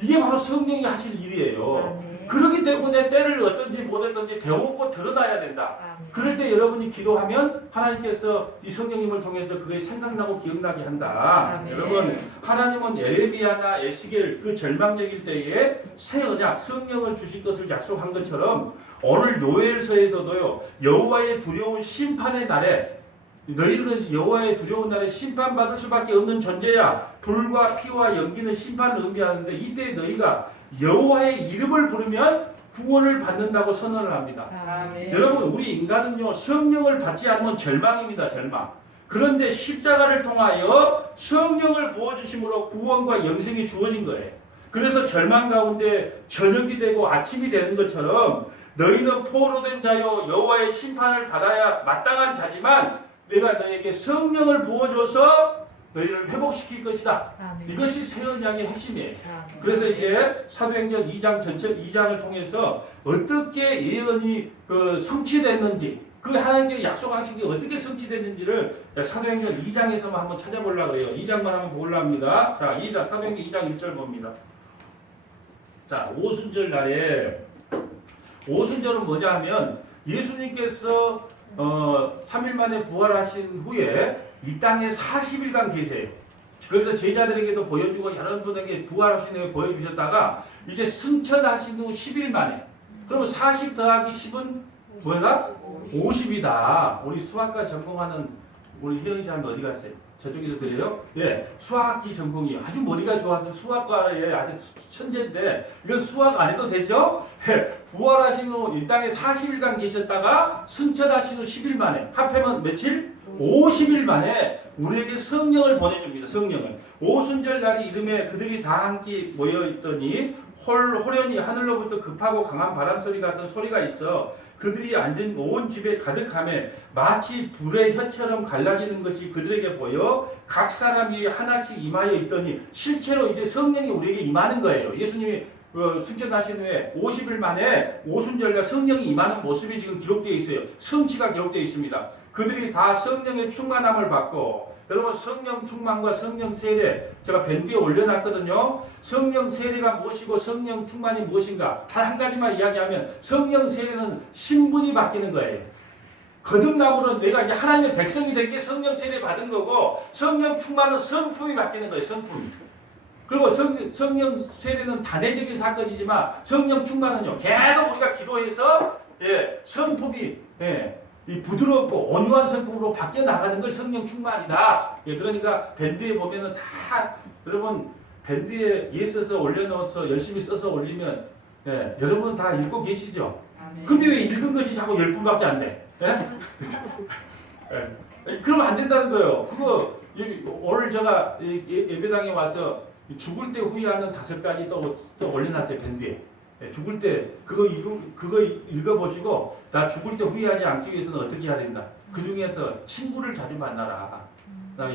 이게 바로 성령이 하실 일이에요. 그렇기 때문에 때를 어떤지 못했던지 배우고 드러나야 된다. 그럴 때 여러분이 기도하면 하나님께서 이 성령님을 통해서 그게 생각나고 기억나게 한다. 여러분 하나님은 예레미야나 에스겔 그 절망적일 때에 새 언약 성령을 주실 것을 약속한 것처럼 오늘 요엘서에서도요 여호와의 두려운 심판의 날에 너희들은 여호와의 두려운 날에 심판받을 수밖에 없는 존재야. 불과 피와 연기는 심판을 의미하는데 이때 너희가 여호와의 이름을 부르면 구원을 받는다고 선언을 합니다. 아멘. 여러분 우리 인간은요 성령을 받지 않으면 절망입니다. 절망. 그런데 십자가를 통하여 성령을 부어주심으로 구원과 영생이 주어진 거예요. 그래서 절망 가운데 저녁이 되고 아침이 되는 것처럼 너희는 포로된 자요 여호와의 심판을 받아야 마땅한 자지만 내가 너에게 성령을 부어줘서 너희를 회복시킬 것이다. 이것이 새 언약의 핵심이에요. 그래서 이제 사도행전 2장 전체 2장을 통해서 어떻게 예언이 성취됐는지 그 하나님의 약속하신 게 어떻게 성취됐는지를 사도행전 2장에서만 한번 찾아보려고 해요. 2장만 한번 보려고 합니다. 자, 2장 사도행전 2장 1절 봅니다. 자, 오순절 날에 오순절은 뭐냐 하면 예수님께서 3일 만에 부활하신 후에 이 땅에 40일간 계세요. 그래서 제자들에게도 보여주고 여러분에게 부활하신 후에 보여주셨다가 이제 승천하신 후 10일 만에 그러면 40 더하기 10은 뭐야? 50이다. 우리 수학과 전공하는 우리 희영이 씨 어디 갔어요? 저쪽에서 들려요? 예, 수학이 전공이에요. 아주 머리가 좋아서 수학과에 아주 천재인데 이건 수학 안 해도 되죠? 예, 부활하신 후 이 땅에 40일간 계셨다가 승천하신 후 10일 만에 합하면 며칠? 50일 만에 우리에게 성령을 보내줍니다. 성령을. 오순절 날이 이름에 그들이 다 함께 모여있더니 호련히 하늘로부터 급하고 강한 바람소리 같은 소리가 있어 그들이 앉은 온 집에 가득하며 마치 불의 혀처럼 갈라지는 것이 그들에게 보여 각 사람이 하나씩 임하여 있더니 실제로 이제 성령이 우리에게 임하는 거예요. 예수님이 승천하신 후에 50일 만에 오순절날 성령이 임하는 모습이 지금 기록되어 있어요. 성취가 기록되어 있습니다. 그들이 다 성령의 충만함을 받고 여러분 성령 충만과 성령 세례 제가 밴드에 올려놨거든요. 성령 세례가 무엇이고 성령 충만이 무엇인가 단 한 가지만 이야기하면 성령 세례는 신분이 바뀌는 거예요. 거듭남으로 내가 이제 하나님의 백성이 된 게 성령 세례 받은 거고 성령 충만은 성품이 바뀌는 거예요. 성품이. 그리고 성령 세례는 단회적인 사건이지만 성령 충만은요 계속 우리가 기도해서 성품이 이 부드럽고 온유한 성품으로 바뀌어 나가는 걸 성령 충만이다. 그러니까 밴드에 보면은 다 여러분 밴드에 써서 올려놓아서 열심히 써서 올리면 여러분 다 읽고 계시죠? 근데 왜 읽은 것이 자꾸 10분밖에 안 돼? 그러면 안 된다는 거예요. 그거 오늘 제가 예배당에 와서 죽을 때 후회하는 5가지 또 올려놨어요. 밴드에. 죽을 때 그거 읽어보시고 나 죽을 때 후회하지 않기 위해서는 어떻게 해야 된다. 그 중에서 친구를 자주 만나라. 나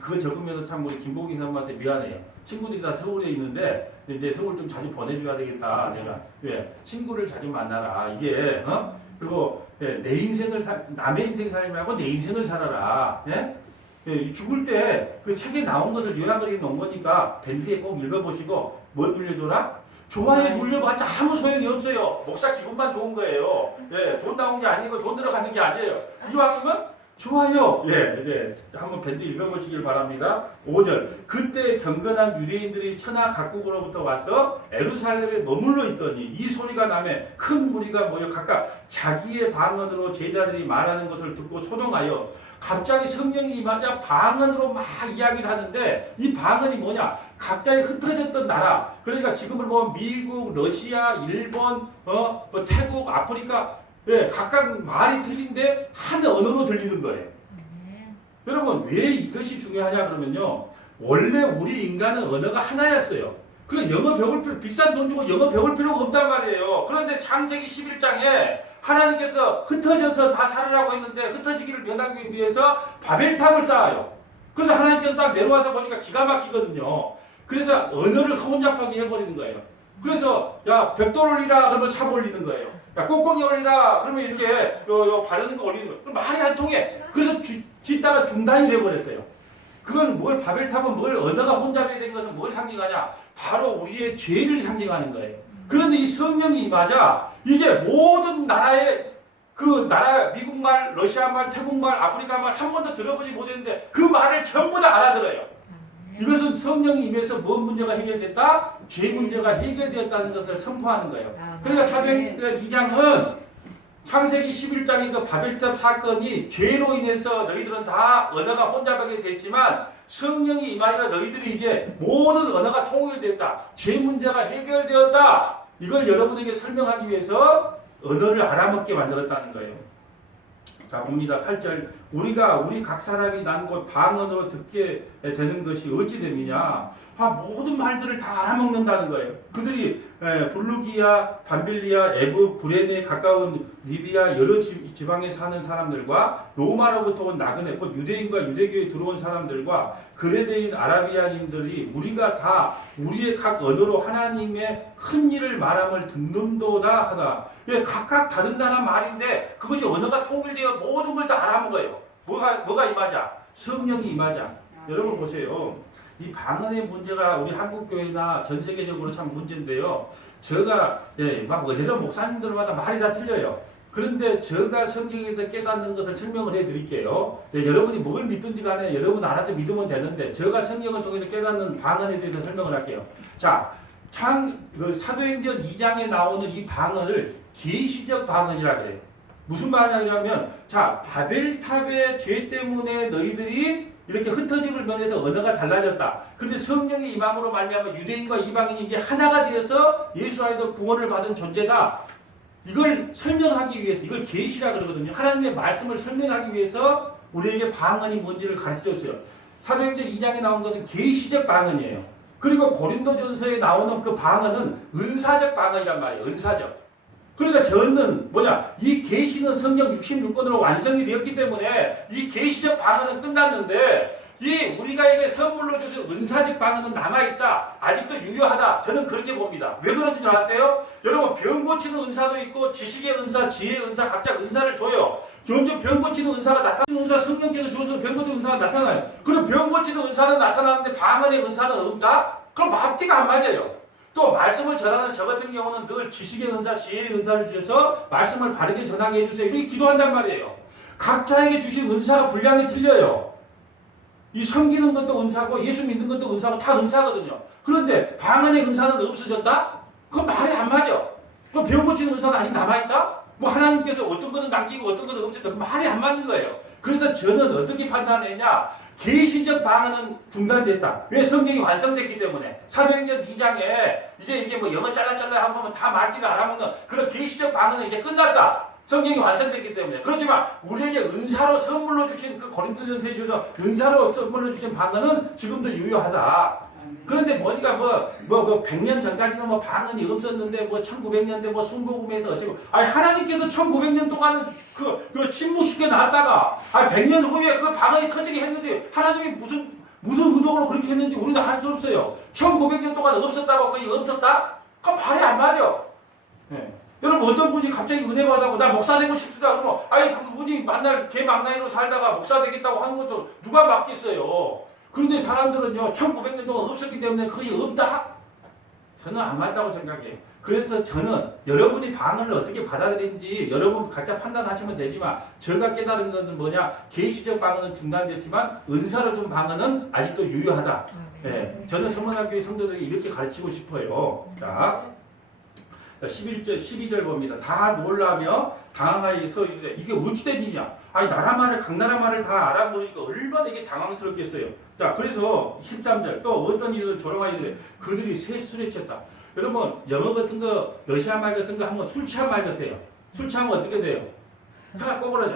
그거 적으면서 참 우리 김복희 사람한테 미안해요. 친구들이 다 서울에 있는데 이제 서울 좀 자주 보내줘야 되겠다. 내가 왜 친구를 자주 만나라. 이게 그리고 내 인생을 남의 인생 살지 말고 내 인생을 살아라. 예? 예, 죽을 때 그 책에 나온 것을 요약을 해 놓은 거니까 밴드에 꼭 읽어보시고 뭘 눌려줘라? 좋아요 눌려봤자 아무 소용이 없어요. 목사 기분만 좋은 거예요. 예, 돈 나온 게 아니고 돈 들어가는 게 아니에요. 이왕이면 좋아요. 예, 이제 한번 밴드 읽어보시길 바랍니다. 5절. 그때 경건한 유대인들이 천하 각국으로부터 와서 예루살렘에 머물러 있더니 이 소리가 나매 큰 무리가 모여 각각 자기의 방언으로 제자들이 말하는 것을 듣고 소동하여 갑자기 성령이 임하자 방언으로 막 이야기를 하는데 이 방언이 뭐냐? 각자의 흩어졌던 나라. 그러니까 지금을 보면 미국, 러시아, 일본, 뭐 태국, 아프리카 예, 각각 말이 틀린데 한 언어로 들리는 거예요. 여러분 왜 이것이 중요하냐 그러면요. 원래 우리 인간은 언어가 하나였어요. 그래 영어 배울 필요 비싼 돈 주고 영어 배울 필요가 없단 말이에요. 그런데 창세기 11장에 하나님께서 흩어져서 다 살아라고 했는데 흩어지기를 면하기 위해서 바벨탑을 쌓아요. 그래서 하나님께서 딱 내려와서 보니까 기가 막히거든요. 그래서 언어를 혼잡하게 해버리는 거예요. 그래서 야 벽돌 올리라 그러면 삽 올리는 거예요. 야 꽁꽁이 올리라 그러면 이렇게 요 바르는 거 올리는 거예요. 그럼 말이 안 통해. 그래서 짓다가 중단이 돼버렸어요. 그건 뭘 바벨탑은 뭘 언어가 혼잡이 된 것은 뭘 상징하냐? 바로 우리의 죄를 상징하는 거예요. 그런데 이 성령이 임하자 이제 모든 나라의 그 나라 미국말, 러시아말, 태국말, 아프리카말 한 번도 들어보지 못했는데 그 말을 전부 다 알아들어요. 이것은 성령이 임해서 뭔 문제가 해결됐다? 죄 문제가 해결되었다는 것을 선포하는 거예요. 그러니까 사도행전 2장은 창세기 11장의 그 바벨탑 사건이 죄로 인해서 너희들은 다 언어가 혼잡하게 됐지만 성령이 임하여 너희들이 이제 모든 언어가 통일됐다. 죄 문제가 해결되었다. 이걸 여러분에게 설명하기 위해서 언어를 알아먹게 만들었다는 거예요. 자 봅니다. 8절. 우리가 우리 각 사람이 난 곳 방언으로 듣게 되는 것이 어찌 됨이냐. 모든 말들을 다 알아먹는다는 거예요. 그들이 블루기아, 밤빌리아, 에브, 브레네에 가까운 리비아 여러 지방에 사는 사람들과 로마로부터 온 나그네 곧 유대인과 유대교에 들어온 사람들과 그레데인 아라비아인들이 우리가 다 우리의 각 언어로 하나님의 큰 일을 말함을 듣는도다 하다. 각각 다른 나라 말인데 그것이 언어가 통일되어 모든 걸 다 알아먹어요. 뭐가 임하자? 성령이 임하자. 여러분 보세요. 이 방언의 문제가 우리 한국교회나 전 세계적으로 참 문제인데요. 제가 막 어디로 목사님들마다 말이 다 틀려요. 그런데 제가 성경에서 깨닫는 것을 설명을 해드릴게요. 여러분이 뭘 믿든지 간에 여러분 알아서 믿으면 되는데 제가 성경을 통해서 깨닫는 방언에 대해서 설명을 할게요. 자, 사도행전 2장에 나오는 이 방언을 계시적 방언이라 그래요. 무슨 말이냐면 자 바벨탑의 죄 때문에 너희들이 이렇게 흩어짐을 면해서 언어가 달라졌다. 그런데 성령의 임함으로 말미암아 유대인과 이방인이 이제 하나가 되어서 예수 안에서 구원을 받은 존재다. 이걸 설명하기 위해서 이걸 계시라 그러거든요. 하나님의 말씀을 설명하기 위해서 우리에게 방언이 뭔지를 가르쳐줬어요. 사도행전 2장에 나온 것은 계시적 방언이에요. 그리고 고린도전서에 나오는 그 방언은 은사적 방언이란 말이에요. 은사적. 그러니까 저는 뭐냐 이 계시는 성경 66권으로 완성이 되었기 때문에 이 계시적 방언은 끝났는데 이 우리가 이게 선물로 주신 은사적 방언은 남아있다. 아직도 유효하다. 저는 그렇게 봅니다. 왜 그런지 줄 아세요? 여러분 병 고치는 은사도 있고 지식의 은사, 지혜의 은사 각자 은사를 줘요. 점점 병 고치는 은사가 나타나는 은사 성령께서 주셔서 병 고치는 은사가 나타나요. 그럼 병 고치는 은사는 나타나는데 방언의 은사는 없다? 그럼 앞뒤가 안 맞아요. 또 말씀을 전하는 저 같은 경우는 늘 지식의 은사, 지혜의 은사를 주셔서 말씀을 바르게 전하게 해주세요. 이렇게 기도한단 말이에요. 각자에게 주신 은사가 분량이 틀려요. 이 섬기는 것도 은사고 예수 믿는 것도 은사고 다 은사거든요. 그런데 방언의 은사는 없어졌다? 그건 말이 안 맞아. 그럼 병 고치는 은사는 아직 남아있다? 뭐 하나님께서 어떤 것은 남기고 어떤 것은 없어졌다. 말이 안 맞는 거예요. 그래서 저는 어떻게 판단했냐? 계시적 방언은 중단됐다. 왜? 성경이 완성됐기 때문에. 사도행전 2장에 이제 이게 뭐 영어 잘라 하면 다 말귀를 알아먹는 그런 계시적 방언은 이제 끝났다. 성경이 완성됐기 때문에. 그렇지만 우리에게 은사로 선물로 주신 그 고린도전서에 주셔서 은사로 선물로 주신 방언은 지금도 유효하다. 그런데 뭐니까 뭐 100년 전까지는 뭐 방언이 없었는데 뭐 1900년대 뭐 순복음에서 어쩌고 하나님께서 1900년 동안은 그 침묵시켜 놨다가 100년 후에 그 방언이 터지게 했는데 하나님이 무슨 의도로 그렇게 했는지 우리는 할 수 없어요. 1900년 동안 없었다고 거의 없었다? 그럼 말이 안 맞아. 네. 여러분 어떤 분이 갑자기 은혜 받아고 나 목사 되고 싶습니다. 그러면 아예 그분이 만날 개망나이로 살다가 목사 되겠다고 하는 것도 누가 맞겠어요. 그런데 사람들은요 1900년 동안 없었기 때문에 거의 없다. 저는 안 맞다고 생각해요. 그래서 저는 여러분이 방언을 어떻게 받아들이는지 여러분 각자 판단하시면 되지만 제가 깨달은 것은 뭐냐, 계시적 방언은 중단됐지만 은사로 준 방언은 아직도 유효하다. 네, 저는 서문학교의 성도들에게 이렇게 가르치고 싶어요. 자, 11절, 12절 봅니다. 다 놀라며 당황하여 서 있는데 이게 어찌된 일이냐? 아니 나라 말을 각 나라 말을 다 알아보니까 얼마나 이게 당황스럽겠어요. 자, 그래서 13절 또 어떤 이들은 조롱하이되 그들이 새 술에 취했다. 여러분 영어 같은 거, 러시아 말 같은 거 하면 술 취한 말 같아요. 술 취하면 어떻게 돼요? 혀가 꼬부러져.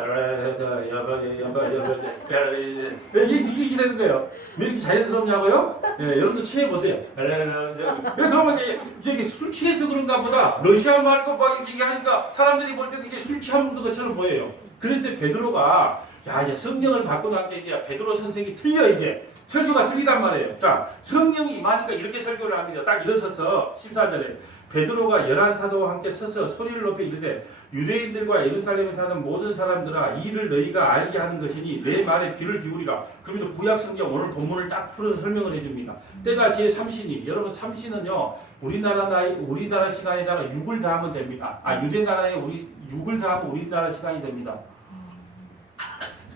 이게 되는 거예요. 왜 이렇게 자연스럽냐고요? 예, 여러분도 취해보세요. 그러면 이게 술 취해서 그런가 보다. 러시아 말고 막 이렇게 얘기하니까 사람들이 볼 때도 이게 술 취한 것처럼 보여요. 그런데 베드로가 야 이제 성령을 받고 난 게 이제 베드로 선생이 틀려 이제. 설교가 틀리단 말이에요. 자, 성령이 임하니까 이렇게 설교를 합니다. 딱 일어서서 14절에 베드로가 11사도와 함께 서서 소리를 높여 이르되 유대인들과 예루살렘에 사는 모든 사람들아 이를 너희가 알게 하는 것이니 내 말에 귀를 기울이라. 그러면서 구약성경 오늘 본문을 딱 풀어서 설명을 해줍니다. 때가 제3신이, 여러분 3신은요 우리나라 시간에다가 6을 더하면 됩니다. 유대나라에 6을 더하면 우리나라 시간이 됩니다.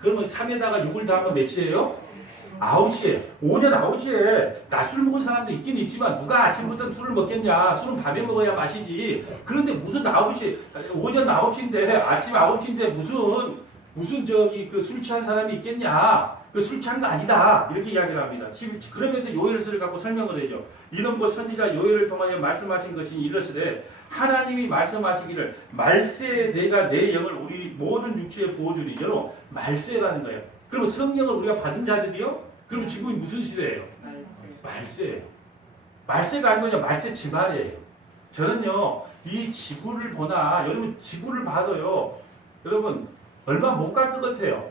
그러면 3에다가 6을 더하면 몇 시예요? 9시에, 오전 9시에 낮술 먹은 사람도 있긴 있지만 누가 아침부터 술을 먹겠냐. 술은 밤에 먹어야 마시지. 그런데 무슨 9시, 오전 9시인데 아침 9시인데 무슨 저기 그 술 취한 사람이 있겠냐. 그 술 취한 거 아니다. 이렇게 이야기를 합니다. 그러면서 요엘서를 갖고 설명을 해줘. 이런 것 선지자 요엘을 통하여 말씀하신 것이 이르시되 하나님이 말씀하시기를 말세에 내가 내 영을 우리 모든 육체에 부어주리. 여러분 말세라는 거예요. 그러면 성령을 우리가 받은 자들이요? 그러면 지금이 무슨 시대예요? 말세예요. 말세가 아니고 그냥 말세 지발이에요. 저는요 이 지구를 보나 여러분 지구를 봐도요 여러분 얼마 못 갈 것 같아요.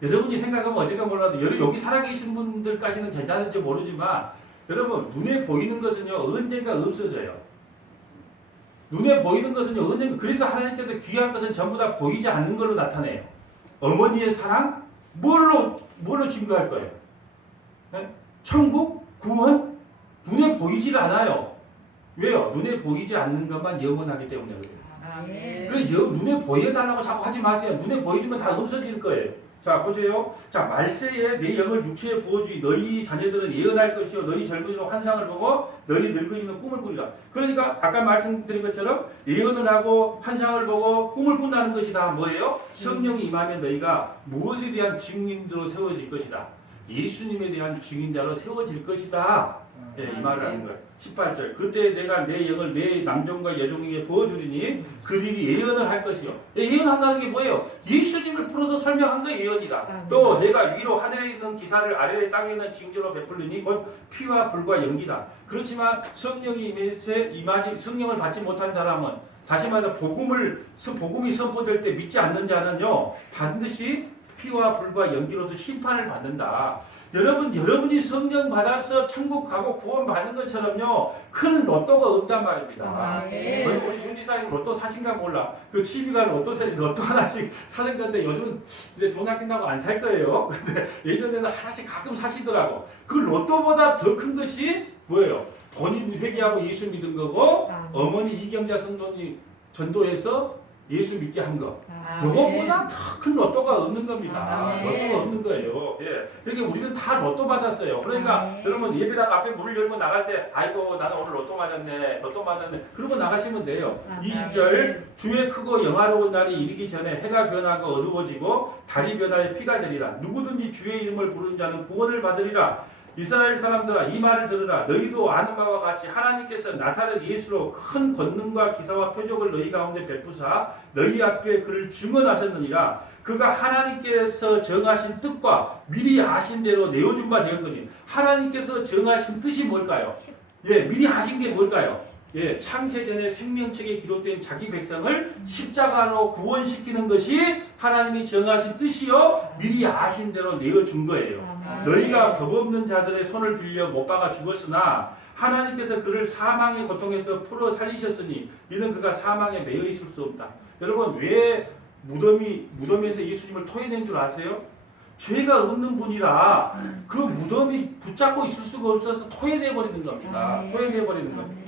여러분이 생각하면 어제가 몰라도 여기 살아계신 분들까지는 괜찮을지 모르지만 여러분 눈에 보이는 것은요 언젠가 없어져요. 눈에 보이는 것은요 언젠가, 그래서 하나님께서 귀한 것은 전부 다 보이지 않는 걸로 나타내요. 어머니의 사랑 뭘로 증거할 거예요? 네? 천국, 구원 눈에 보이질 않아요. 왜요? 눈에 보이지 않는 것만 영원하기 때문에 그래요. 그래서 눈에 보여달라고 자꾸 하지 마세요. 눈에 보이는 건 다 없어질 거예요. 자 보세요. 자 말세에 내 영을 육체에 부어주이 너희 자녀들은 예언할 것이요 너희 젊은이는 환상을 보고 너희 늙은이는 꿈을 꾸리라. 그러니까 아까 말씀드린 것처럼 예언을 하고 환상을 보고 꿈을 꾼다는 것이 다 뭐예요? 성령이 임하면 너희가 무엇에 대한 증인으로 세워질 것이다. 예수님에 대한 증인자로 세워질 것이다. 예, 이 말을 하는 거예요. 18절 그때 내가 내 영을 내 남종과 여종에게 부어주리니 그들이 예언을 할 것이요. 예언한다는 게 뭐예요? 예수님을 풀어서 설명한 거 예언이다. 또 내가 위로 하늘에 있는 기사를 아래에 땅에 있는 징조로 베풀리니 곧 피와 불과 연기다. 그렇지만 성령이 임하지 성령을 받지 못한 사람은 다시 말해 복음이 선포될 때 믿지 않는 자는요 반드시 피와 불과 연기로서 심판을 받는다. 여러분이 성령 받아서 천국 가고 구원 받는 것처럼요 큰 로또가 없단 말입니다. 우리 윤지사님 로또 사신가 몰라. 그 TV가 로또 하나씩 사는 건데 요즘은 이제 돈 아낀다고 안 살 거예요. 근데 예전에는 하나씩 가끔 사시더라고. 그 로또보다 더 큰 것이 뭐예요? 본인 회개하고 예수 믿은 거고 어머니 이경자 성도님 전도해서 예수 믿게 한 거. 요거보다 더 큰 로또가 없는 겁니다. 로또가 없는 거예요. 예. 그러니까 우리는 다 로또 받았어요. 그러니까 여러분 예배당 앞에 문을 열고 나갈 때 아이고 나는 오늘 로또 맞았네. 그러고 나가시면 돼요. 20절 주의 크고 영화로운 날이 이르기 전에 해가 변하고 어두워지고 달이 변하여 피가 되리라. 누구든지 주의 이름을 부르는 자는 구원을 받으리라. 이스라엘 사람들아 이 말을 들으라. 너희도 아는 바와 같이 하나님께서 나사렛 예수로 큰 권능과 기사와 표적을 너희 가운데 베푸사 너희 앞에 그를 증언하셨느니라. 그가 하나님께서 정하신 뜻과 미리 아신 대로 내어준 바 되었거니. 하나님께서 정하신 뜻이 뭘까요? 예, 미리 하신 게 뭘까요? 예, 창세전에 생명책에 기록된 자기 백성을 십자가로 구원시키는 것이 하나님이 정하신 뜻이요 미리 아신 대로 내어준 거예요. 너희가 법 없는 자들의 손을 빌려 못 박아 죽었으나 하나님께서 그를 사망의 고통에서 풀어 살리셨으니 이는 그가 사망에 매여 있을 수 없다. 여러분 왜 무덤에서 예수님을 토해낸 줄 아세요? 죄가 없는 분이라 그 무덤이 붙잡고 있을 수가 없어서 토해내버리는 겁니다. 토해내버리는 겁니다.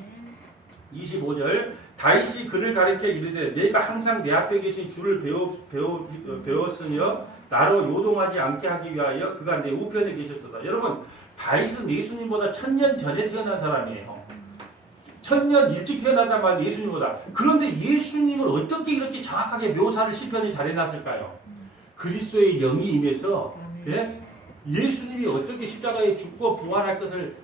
25절 다윗이 그를 가리켜 이르되 내가 항상 내 앞에 계신 주를 배웠으며 나로 요동하지 않게 하기 위하여 그가 내 우편에 계셨도다. 여러분 다윗은 예수님보다 1000년 전에 태어난 사람이에요. 1000년 일찍 태어났단 말이에요. 예수님보다. 그런데 예수님을 어떻게 이렇게 정확하게 묘사를 시편이 잘 해놨을까요? 그리스도의 영이 임해서 예? 예수님이 어떻게 십자가에 죽고 부활할 것을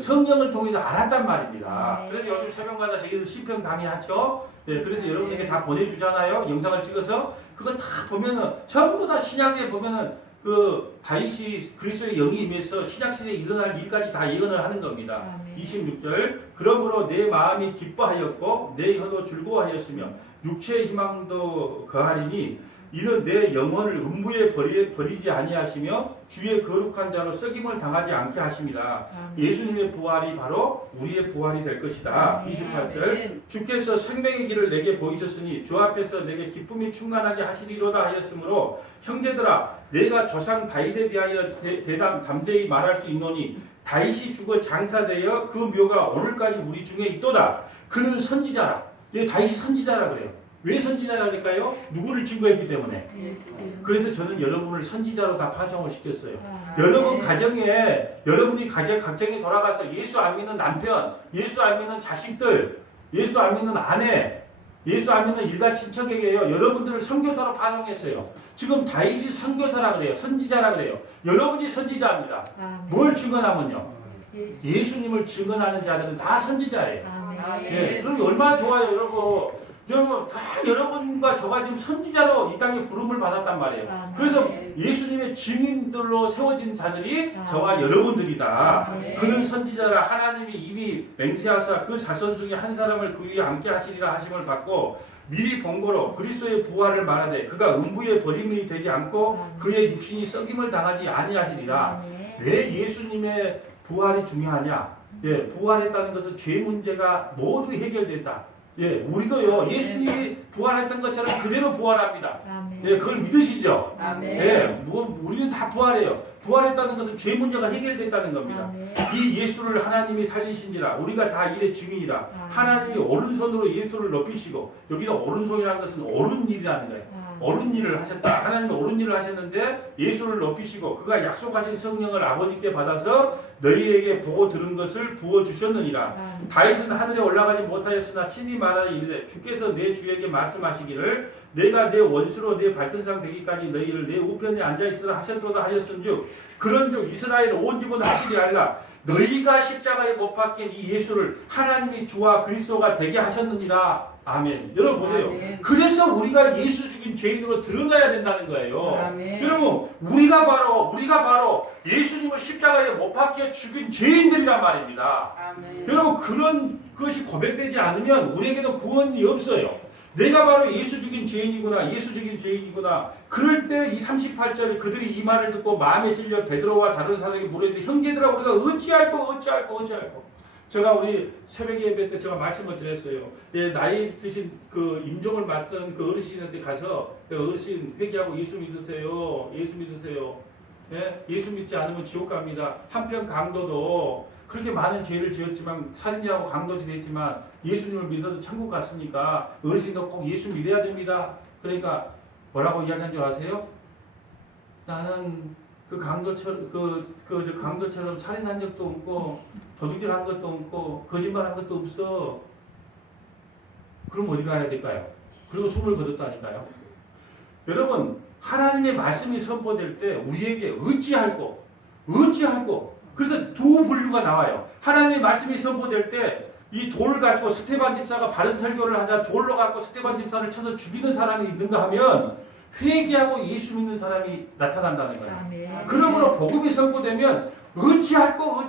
성령을 통해서 알았단 말입니다. 그래서 요즘 새벽마다 저희들 시편 강의하죠. 네, 그래서 여러분에게 다 보내주잖아요. 영상을 찍어서 그거 다 보면은 전부 다 신약에 보면은 그 다윗이 그리스도의 영이 임해서 신약시대에 일어날 일까지 다 예언을 하는 겁니다. 26절 그러므로 내 마음이 기뻐하였고 내 혀도 즐거워하였으며 육체의 희망도 거하리니 이는 내 영혼을 음부에 버리지 아니하시며 주의 거룩한 자로 썩임을 당하지 않게 하심이라. 예수님의 부활이 바로 우리의 부활이 될 것이다. 28절 주께서 생명의 길을 내게 보이셨으니 주 앞에서 내게 기쁨이 충만하게 하시리로다 하였으므로 형제들아 내가 조상 다윗에 대하여 담대히 말할 수 있노니 다윗이 죽어 장사되어 그 묘가 오늘까지 우리 중에 있도다. 그는 선지자라. 다윗이 선지자라 그래요. 왜 선지자랄까요? 누구를 증거했기 때문에. 그래서 저는 여러분을 선지자로 다 파송을 시켰어요. 여러분 가정에 여러분이 가정에 돌아가서 예수 안 믿는 남편, 예수 안 믿는 자식들, 예수 안 믿는 아내, 예수 안 믿는 일가 친척에게요. 여러분들을 선교사로 파송했어요. 지금 다윗이 선교사라 그래요. 선지자라 그래요. 여러분이 선지자입니다. 뭘 증언하면요? 예수님을 증언하는 자들은 다 선지자예요. 네, 그럼 얼마나 좋아요, 여러분. 여러분 다 여러분과 저가 지금 선지자로 이 땅에 부름을 받았단 말이에요. 그래서 예수님의 증인들로 세워진 자들이 저와 여러분들이다. 그는 선지자라 하나님이 이미 맹세하사 그 자손 중에 한 사람을 그 위에 앉게 하시리라 하심을 받고 미리 본거로 그리스도의 부활을 말하되 그가 음부에 버림이 되지 않고 그의 육신이 썩임을 당하지 아니하시리라. 왜 예수님의 부활이 중요하냐? 예, 부활했다는 것은 죄 문제가 모두 해결됐다. 예, 우리도요 예수님이 부활했던 것처럼 그대로 부활합니다. 예, 그걸 믿으시죠? 예, 우리는 다 부활해요. 부활했다는 것은 죄 문제가 해결됐다는 겁니다. 이 예수를 하나님이 살리신지라 우리가 다 이의 증인이라. 하나님이 오른손으로 예수를 높이시고 여기서 오른손이라는 것은 옳은 일이라는 거예요. 옳은 일을 하셨다. 하나님이 옳은 일을 하셨는데 예수를 높이시고 그가 약속하신 성령을 아버지께 받아서 너희에게 보고 들은 것을 부어주셨느니라. 다윗은 하늘에 올라가지 못하였으나 친히 말하되 이르되 주께서 내 주에게 말씀하시기를 내가 내 원수로 내 발등상 되기까지 너희를 내 우편에 앉아있으라 하셨도다 하였은즉 그런즉 이스라엘 온 집은 하시리 알라. 너희가 십자가에 못 박힌 이 예수를 하나님이 주와 그리스도가 되게 하셨느니라. 아멘. 여러분 보세요. 아멘. 그래서 우리가 예수 죽인 죄인으로 드러나야 된다는 거예요. 아멘. 여러분 우리가 바로 예수님을 십자가에 못 박혀 죽인 죄인들이란 말입니다. 아멘. 여러분 그런 것이 고백되지 않으면 우리에게는 구원이 없어요. 내가 바로 예수 죽인 죄인이구나. 그럴 때 이 38절에 그들이 이 말을 듣고 마음에 찔려 베드로와 다른 사람에게 물었는데 형제들아 우리가 어찌할꼬. 제가 우리 새벽 예배 때 제가 말씀을 드렸어요. 예, 나이 드신 그 임종을 맡은 그 어르신한테 가서 그 어르신 회개하고 예수 믿으세요. 예? 예수 믿지 않으면 지옥 갑니다. 한편 강도도 그렇게 많은 죄를 지었지만 살인자하고 강도지 됐지만 예수님을 믿어도 천국 갔으니까 어르신도 꼭 예수 믿어야 됩니다. 그러니까 뭐라고 이야기한 줄 아세요? 나는 그 강도처럼 살인한 적도 없고 도둑질한 것도 없고 거짓말한 것도 없어. 그럼 어디 가야 될까요? 그리고 숨을 거뒀다니까요. 여러분 하나님의 말씀이 선포될 때 우리에게 어찌할꼬 그래서 두 분류가 나와요. 하나님의 말씀이 선포될 때 이 돌을 가지고 스테반 집사가 바른 설교를 하자 돌로 갖고 스테반 집사를 쳐서 죽이는 사람이 있는가 하면 회개하고 예수 믿는 사람이 나타난다는 거예요. 그러므로 복음이 선포되면 어찌할꼬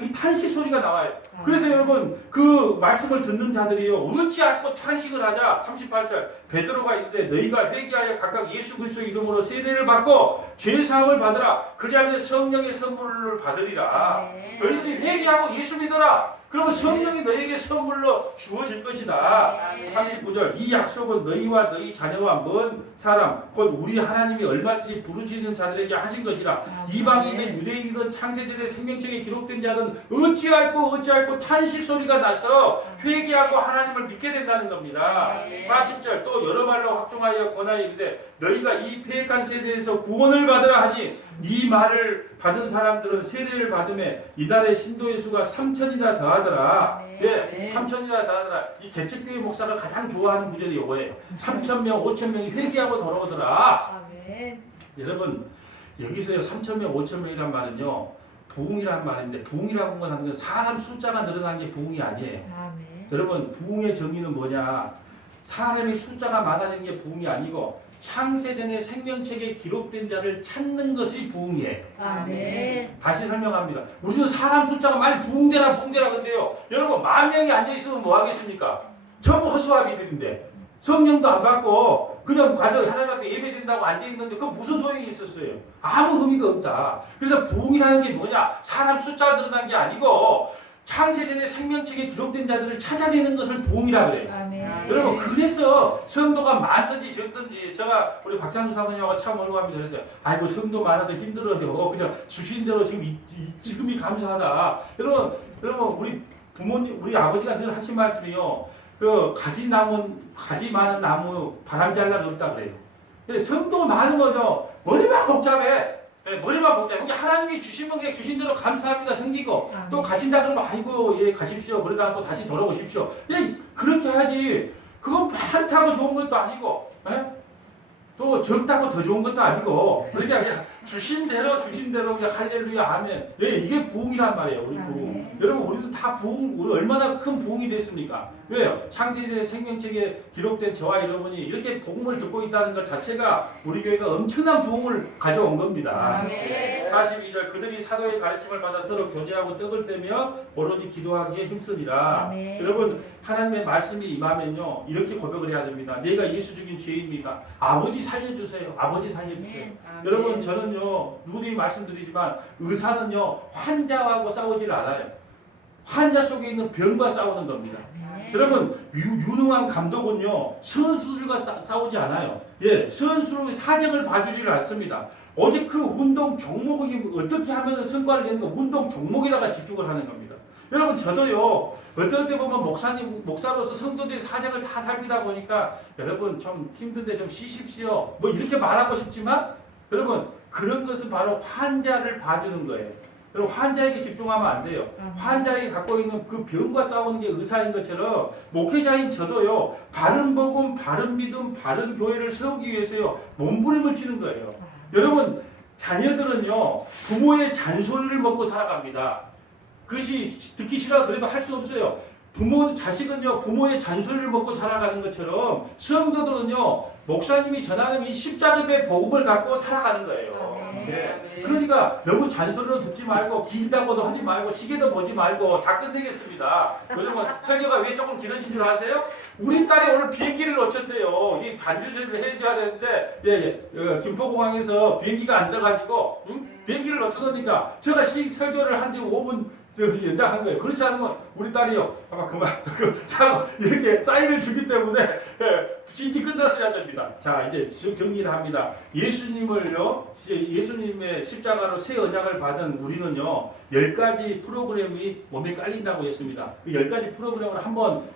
이 탄식 소리가 나와요. 그래서 여러분 그 말씀을 듣는 자들이요 어찌할꼬 탄식을 하자. 38절 베드로가 이르되 너희가 회개하여 각각 예수 그리스도의 이름으로 세례를 받고 죄사함을 받으라. 그리하면 성령의 선물을 받으리라. 너희들이 회개하고 예수 믿어라. 그러면 성령이 너희에게 선물로 주어질 것이다. 39절 이 약속은 너희와 너희 자녀와 먼 사람 곧 우리 하나님이 얼마든지 부르시는 자들에게 하신 것이라. 이방인이든 유대인이든 창세전에 생명책에 기록된 자는 어찌할꼬 탄식 소리가 나서 회개하고 하나님을 믿게 된다는 겁니다. 40절 또 여러 말로 확종하여 권하여 이르되 너희가 이 패역한 세대에서 구원을 받으라 하지. 이 말을 받은 사람들은 세례를 받음에 이달의 신도의 수가 3천이나 더하더라. 예, 3천이나 더하더라. 이 개척교회 목사가 가장 좋아하는 구절이 이거예요. 3천명, 5천명이 회개하고 돌아오더라. 여러분 여기서요 3천명, 5천명이란 말은요 부흥이란 말인데 부흥이라고 하는 건 사람 숫자가 늘어나는 게 부흥이 아니에요. 여러분 부흥의 정의는 뭐냐? 사람의 숫자가 많아지는 게 부흥이 아니고 창세전에 생명책에 기록된 자를 찾는 것이 부흥이에요. 다시 설명합니다. 우리는 사람 숫자가 많이 부흥되라 근데요. 여러분 10,000명이 앉아있으면 뭐 하겠습니까? 전부 허수아비들인데 성령도 안 받고 그냥 가서 하나님 앞에 예배드린다고 앉아있는데 그건 무슨 소용이 있었어요? 아무 의미가 없다. 그래서 부흥이라는 게 뭐냐? 사람 숫자가 늘어난 게 아니고 창세전에 생명책에 기록된 자들을 찾아내는 것을 부흥이라고 그래요. 여러분 그래서 성도가 많든지 적든지 제가 우리 박찬수 사모님하고 참 얼마나 그랬어요. 아이고 성도 많아도 힘들어요. 그냥 주신 대로 지금이 감사하다. 여러분 우리 부모님 우리 아버지가 늘 하신 말씀이요. 그 가지 많은 나무 바람 잘 날 없다 그래요. 근데 성도가 많은 거죠. 머리만 복잡해. 머리만 복잡해. 하나님이 주신 건 그냥 주신 대로 감사합니다 섬기고 또 가신다 그러면 아이고 예 가십시오. 그러다가 또 다시 돌아오십시오. 그렇게 하지. 그건 많다고 좋은 것도 아니고 또 적다고 더 좋은 것도 아니고 그러니까 그냥 주신 대로 그냥 할렐루야 아멘. 예, 이게 부흥이란 말이에요. 우리 부흥. 여러분 우리도 다 부흥 우리 얼마나 큰 부흥이 됐습니까? 왜요? 창세전의 생명책에 기록된 저와 여러분이 이렇게 복음을 듣고 있다는 것 자체가 우리 교회가 엄청난 부흥을 가져온 겁니다. 42절 그들이 사도의 가르침을 받아 서로 교제하고 떡을 떼며 오로지 기도하기에 힘쓰니라. 여러분 하나님의 말씀이 임하면요 이렇게 고백을 해야 됩니다. 내가 예수 죽인 죄인입니까? 아버지 살려주세요. 아버지 살려주세요. 여러분 저는요 누구들이 말씀드리지만 의사는요 환자하고 싸우질 않아요. 환자 속에 있는 병과 싸우는 겁니다. 여러분 유능한 감독은요 선수들과 싸우지 않아요. 예, 선수의 사정을 봐주지를 않습니다. 오직 그 운동 종목이 어떻게 하면 성과를 내는 거 운동 종목에다가 집중을 하는 겁니다. 여러분 저도요 어떤 때 보면 목사로서 성도들의 사정을 다 살피다 보니까 여러분 좀 힘든데 좀 쉬십시오 뭐 이렇게 말하고 싶지만 여러분 그런 것은 바로 환자를 봐주는 거예요. 여러분 환자에게 집중하면 안 돼요. 환자에게 갖고 있는 그 병과 싸우는 게 의사인 것처럼 목회자인 저도요 바른 복음, 바른 믿음, 바른 교회를 세우기 위해서요 몸부림을 치는 거예요. 여러분 자녀들은요 부모의 잔소리를 먹고 살아갑니다. 그것이 듣기 싫어 그래도 할 수 없어요. 자식은요 부모의 잔소리를 먹고 살아가는 것처럼 성도들은요 목사님이 전하는 이 십자가의 복음을 갖고 살아가는 거예요. 네. 그러니까 너무 잔소리로 듣지 말고 길다고도 하지 말고 시계도 보지 말고 다 끝내겠습니다. 그러면 설교가 왜 조금 길어진 줄 아세요? 우리 딸이 오늘 비행기를 놓쳤대요. 이 반주제를 해줘야 되는데 김포공항에서 비행기가 안 돼가지고 비행기를 놓쳐놓으니까 제가 설교를 한 지 5분 연장한 거예요. 그렇지 않으면 우리 딸이요. 아마 그만 자고 이렇게 사인을 주기 때문에 진지 끝났어야 됩니다. 자 이제 정리를 합니다. 예수님의 십자가로 새 언약을 받은 우리는요 10가지 프로그램이 몸에 깔린다고 했습니다. 그 10가지 프로그램을 한번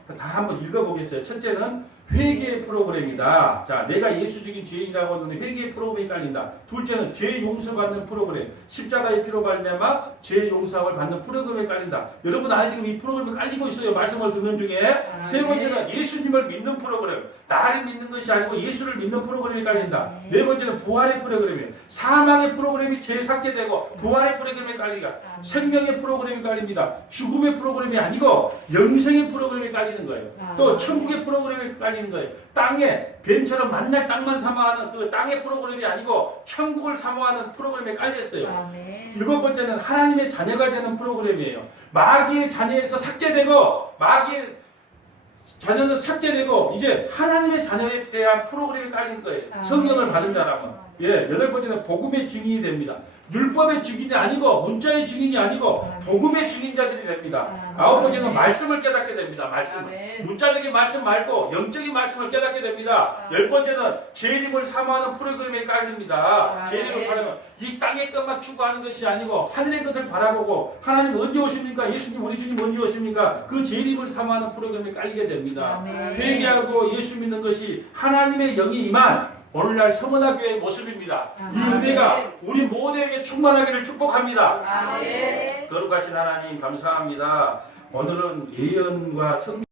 읽어보겠어요. 첫째는 회개의 프로그램이다. 자, 내가 예수 죽인 죄인이라고 하는데 회개의 프로그램이 깔린다. 둘째는 죄 용서받는 프로그램. 십자가의 피로 말미암아 죄 용서함을 받는 프로그램에 깔린다. 여러분 아직 지금 이 프로그램이 깔리고 있어요. 말씀을 듣는 중에. 세 번째는 예수님을 믿는 프로그램. 나를 믿는 것이 아니고 예수를 믿는 프로그램이 깔린다. 네 번째는 부활의 프로그램이에요. 사망의 프로그램이 삭제되고 부활의 프로그램이 깔리가. 생명의 프로그램이 깔립니다. 죽음의 프로그램이 아니고 영생의 프로그램이 깔리는 거예요. 또 천국의 프로그램이 깔리는 깔리는 거예요. 땅에 뱀처럼 만날 땅만 사모하는 그 땅의 프로그램이 아니고 천국을 사모하는 프로그램에 깔렸어요. 아멘. 일곱 번째는 하나님의 자녀가 되는 프로그램이에요. 마귀의 자녀에서 삭제되고 마귀의 자녀는 삭제되고 이제 하나님의 자녀에 대한 프로그램이 깔린 거예요. 성령을 받은 자라면. 예, 여덟 번째는 복음의 증인이 됩니다. 율법의 증인이 아니고 문자의 증인이 아니고 복음의 증인자들이 됩니다. 아홉 번째는 말씀을 깨닫게 됩니다. 말씀을. 문자적인 말씀 말고 영적인 말씀을 깨닫게 됩니다. 열 번째는 재림을 사모하는 프로그램에 깔립니다. 재림을 바라면 이 땅의 것만 추구하는 것이 아니고 하늘의 것을 바라보고 하나님 언제 오십니까? 예수님 우리 주님 언제 오십니까? 그 재림을 사모하는 프로그램에 깔리게 됩니다. 회개하고 예수 믿는 것이 하나님의 영이 임한 오늘날 서문화교회의 모습입니다. 이 은혜가 우리 모두에게 충만하기를 축복합니다. 거룩하신 하나님 감사합니다. 오늘은 예언과 성